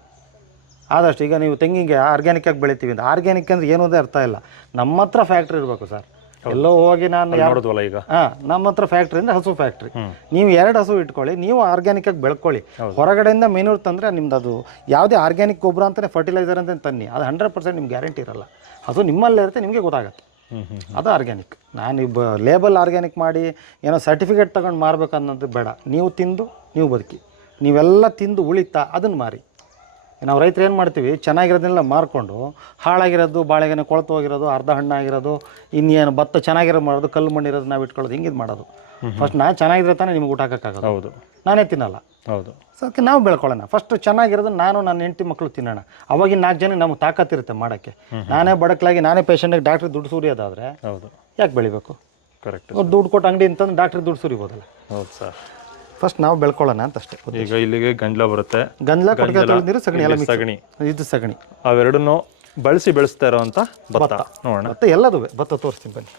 ಆದಷ್ಟು ಈಗ ನೀವು ತೆಂಗಿಗೆ ಆರ್ಗ್ಯಾನಿಕ್ಕಾಗಿ ಬೆಳಿತೀವಿ ಅಂತ ಆರ್ಗ್ಯಾನಿಕ್ ಅಂದ್ರೆ ಏನೂ ಅರ್ಥ ಇಲ್ಲ. ನಮ್ಮ ಹತ್ರ ಫ್ಯಾಕ್ಟ್ರಿ ಇರಬೇಕು ಸರ್. ಎಲ್ಲೋ ಹೋಗಿ ನಾನು ನೋಡಿದ್ವಲ್ಲ ಈಗ? ಹಾಂ ನಮ್ಮ ಹತ್ರ ಫ್ಯಾಕ್ಟ್ರಿ ಅಂದ್ರೆ ಹಸು ಫ್ಯಾಕ್ಟ್ರಿ ನೀವು ಎರಡು ಹಸು ಇಟ್ಕೊಳ್ಳಿ ನೀವು ಆರ್ಗ್ಯಾನಿಕ್ಕಾಗಿ ಬೆಳ್ಕೊಳ್ಳಿ. ಹೊರಗಡೆಯಿಂದ ಮೆನೂರ್ ತಂದ್ರೆ ನಿಮ್ದು ಅದು ಯಾವುದೇ ಆರ್ಗ್ಯಾನಿಕ್ ಗೊಬ್ಬರ ಅಂತಾನೆ ಫರ್ಟಿಲೈಸರ್ ಅಂತ ತನ್ನಿ. ಅದು ಹಂಡ್ರೆಡ್ ಪರ್ಸೆಂಟ್ ನಿಮ್ಗೆ ಗ್ಯಾರಂಟಿ ಇರಲ್ಲ. ಅದು ನಿಮ್ಮಲ್ಲೇ ಇರುತ್ತೆ ನಿಮಗೆ ಗೊತ್ತಾಗುತ್ತೆ. ಅದು ಆರ್ಗ್ಯಾನಿಕ್ ನಾನು ಬ ಲೇಬಲ್ ಆರ್ಗ್ಯಾನಿಕ್ ಮಾಡಿ ಏನೋ ಸರ್ಟಿಫಿಕೇಟ್ ತಗೊಂಡು ಮಾರ್ಬೇಕನ್ನೋದು ಬೇಡ. ನೀವು ತಿಂದು ನೀವು ಬದುಕಿ. ನೀವೆಲ್ಲ ತಿಂದು ಉಳಿತಾ ಅದನ್ನು ಮಾರಿ. ನಾವು ರೈತರು ಏನು ಮಾಡ್ತೀವಿ? ಚೆನ್ನಾಗಿರೋದನ್ನೆಲ್ಲ ಮಾರ್ಕೊಂಡು ಹಾಳಾಗಿರೋದು ಬಾಳೆಗೆನೆ ಕೊಳತು ಹೋಗಿರೋದು ಅರ್ಧ ಹಣ್ಣಾಗಿರೋದು ಇನ್ನೇನು ಭತ್ತ ಚೆನ್ನಾಗಿರೋ ಮಾಡೋದು ಕಲ್ಲು ಮಣ್ಣಿರೋದು ನಾವು ಇಟ್ಕೊಳ್ಳೋದು ಹಿಂಗಿದ್ ಮಾಡೋದು. ಫಸ್ಟ್ ನಾನು ಚೆನ್ನಾಗಿದ್ರೆ ತಾನೇ ನಿಮ್ಗೆ ಊಟ ಹಾಕೋಕ್ಕಾಗೋದು. ಹೌದು. ನಾನೇ ತಿನ್ನಲ್ಲ. ಹೌದು. ಸೊ ಅದಕ್ಕೆ ನಾವು ಬೆಳ್ಕೊಳ್ಳೋಣ. ಫಸ್ಟ್ ಚೆನ್ನಾಗಿರೋದು ನಾನು ನನ್ನ ಹೆಂಡತಿ ಮಕ್ಕಳು ತಿನ್ನೋಣ. ಅವಾಗಿನ ನಾಲ್ಕು ಜನ ನಮ್ಗೆ ತಾಕತ್ತಿರುತ್ತೆ ಮಾಡೋಕ್ಕೆ. ನಾನೇ ಬಡಕ್ಲಾಗಿ ನಾನೇ ಪೇಷಂಟಿಗೆ ಡಾಕ್ಟ್ರಿಗೆ ದುಡ್ಡು ಸುರಿಯೋದಾದರೆ ಹೌದು. ಯಾಕೆ ಬೆಳಿಬೇಕು? ಕರೆಕ್ಟ್ ದುಡ್ಡು ಕೊಟ್ಟು ಅಂಗಡಿ ಅಂತಂದ್ರೆ ಡಾಕ್ಟ್ರಿಗೆ ದುಡ್ಡು ಸುರಿಬೋದಲ್ಲ. ಹೌದು ಸರ್. ಫಸ್ಟ್ ನಾವು ಬೆಳ್ಕೊಳ್ಳೋಣ ಅಂತ ಅಷ್ಟೇ ಈಗ ಇಲ್ಲಿಗೆ ಗಂಡ್ಲ ಬರುತ್ತೆ. ಗಂಡ್ಲ ಕೊಟ್ಟಿಗೆ ಸಗಣಿ ಎಲ್ಲ mix. ಸಗಣಿ. ಇದು ಸಗಣಿ. ಅವೆರಡನ್ನು ಬಳಸಿ ಬೆಳೆಸ್ತಾ ಇರೋವಂಥ ಭತ್ತ. ನೋಡೋಣ. ಮತ್ತೆ ಎಲ್ಲದೂ ಭತ್ತ ತೋರಿಸ್ತೀನಿ ಬನ್ನಿ.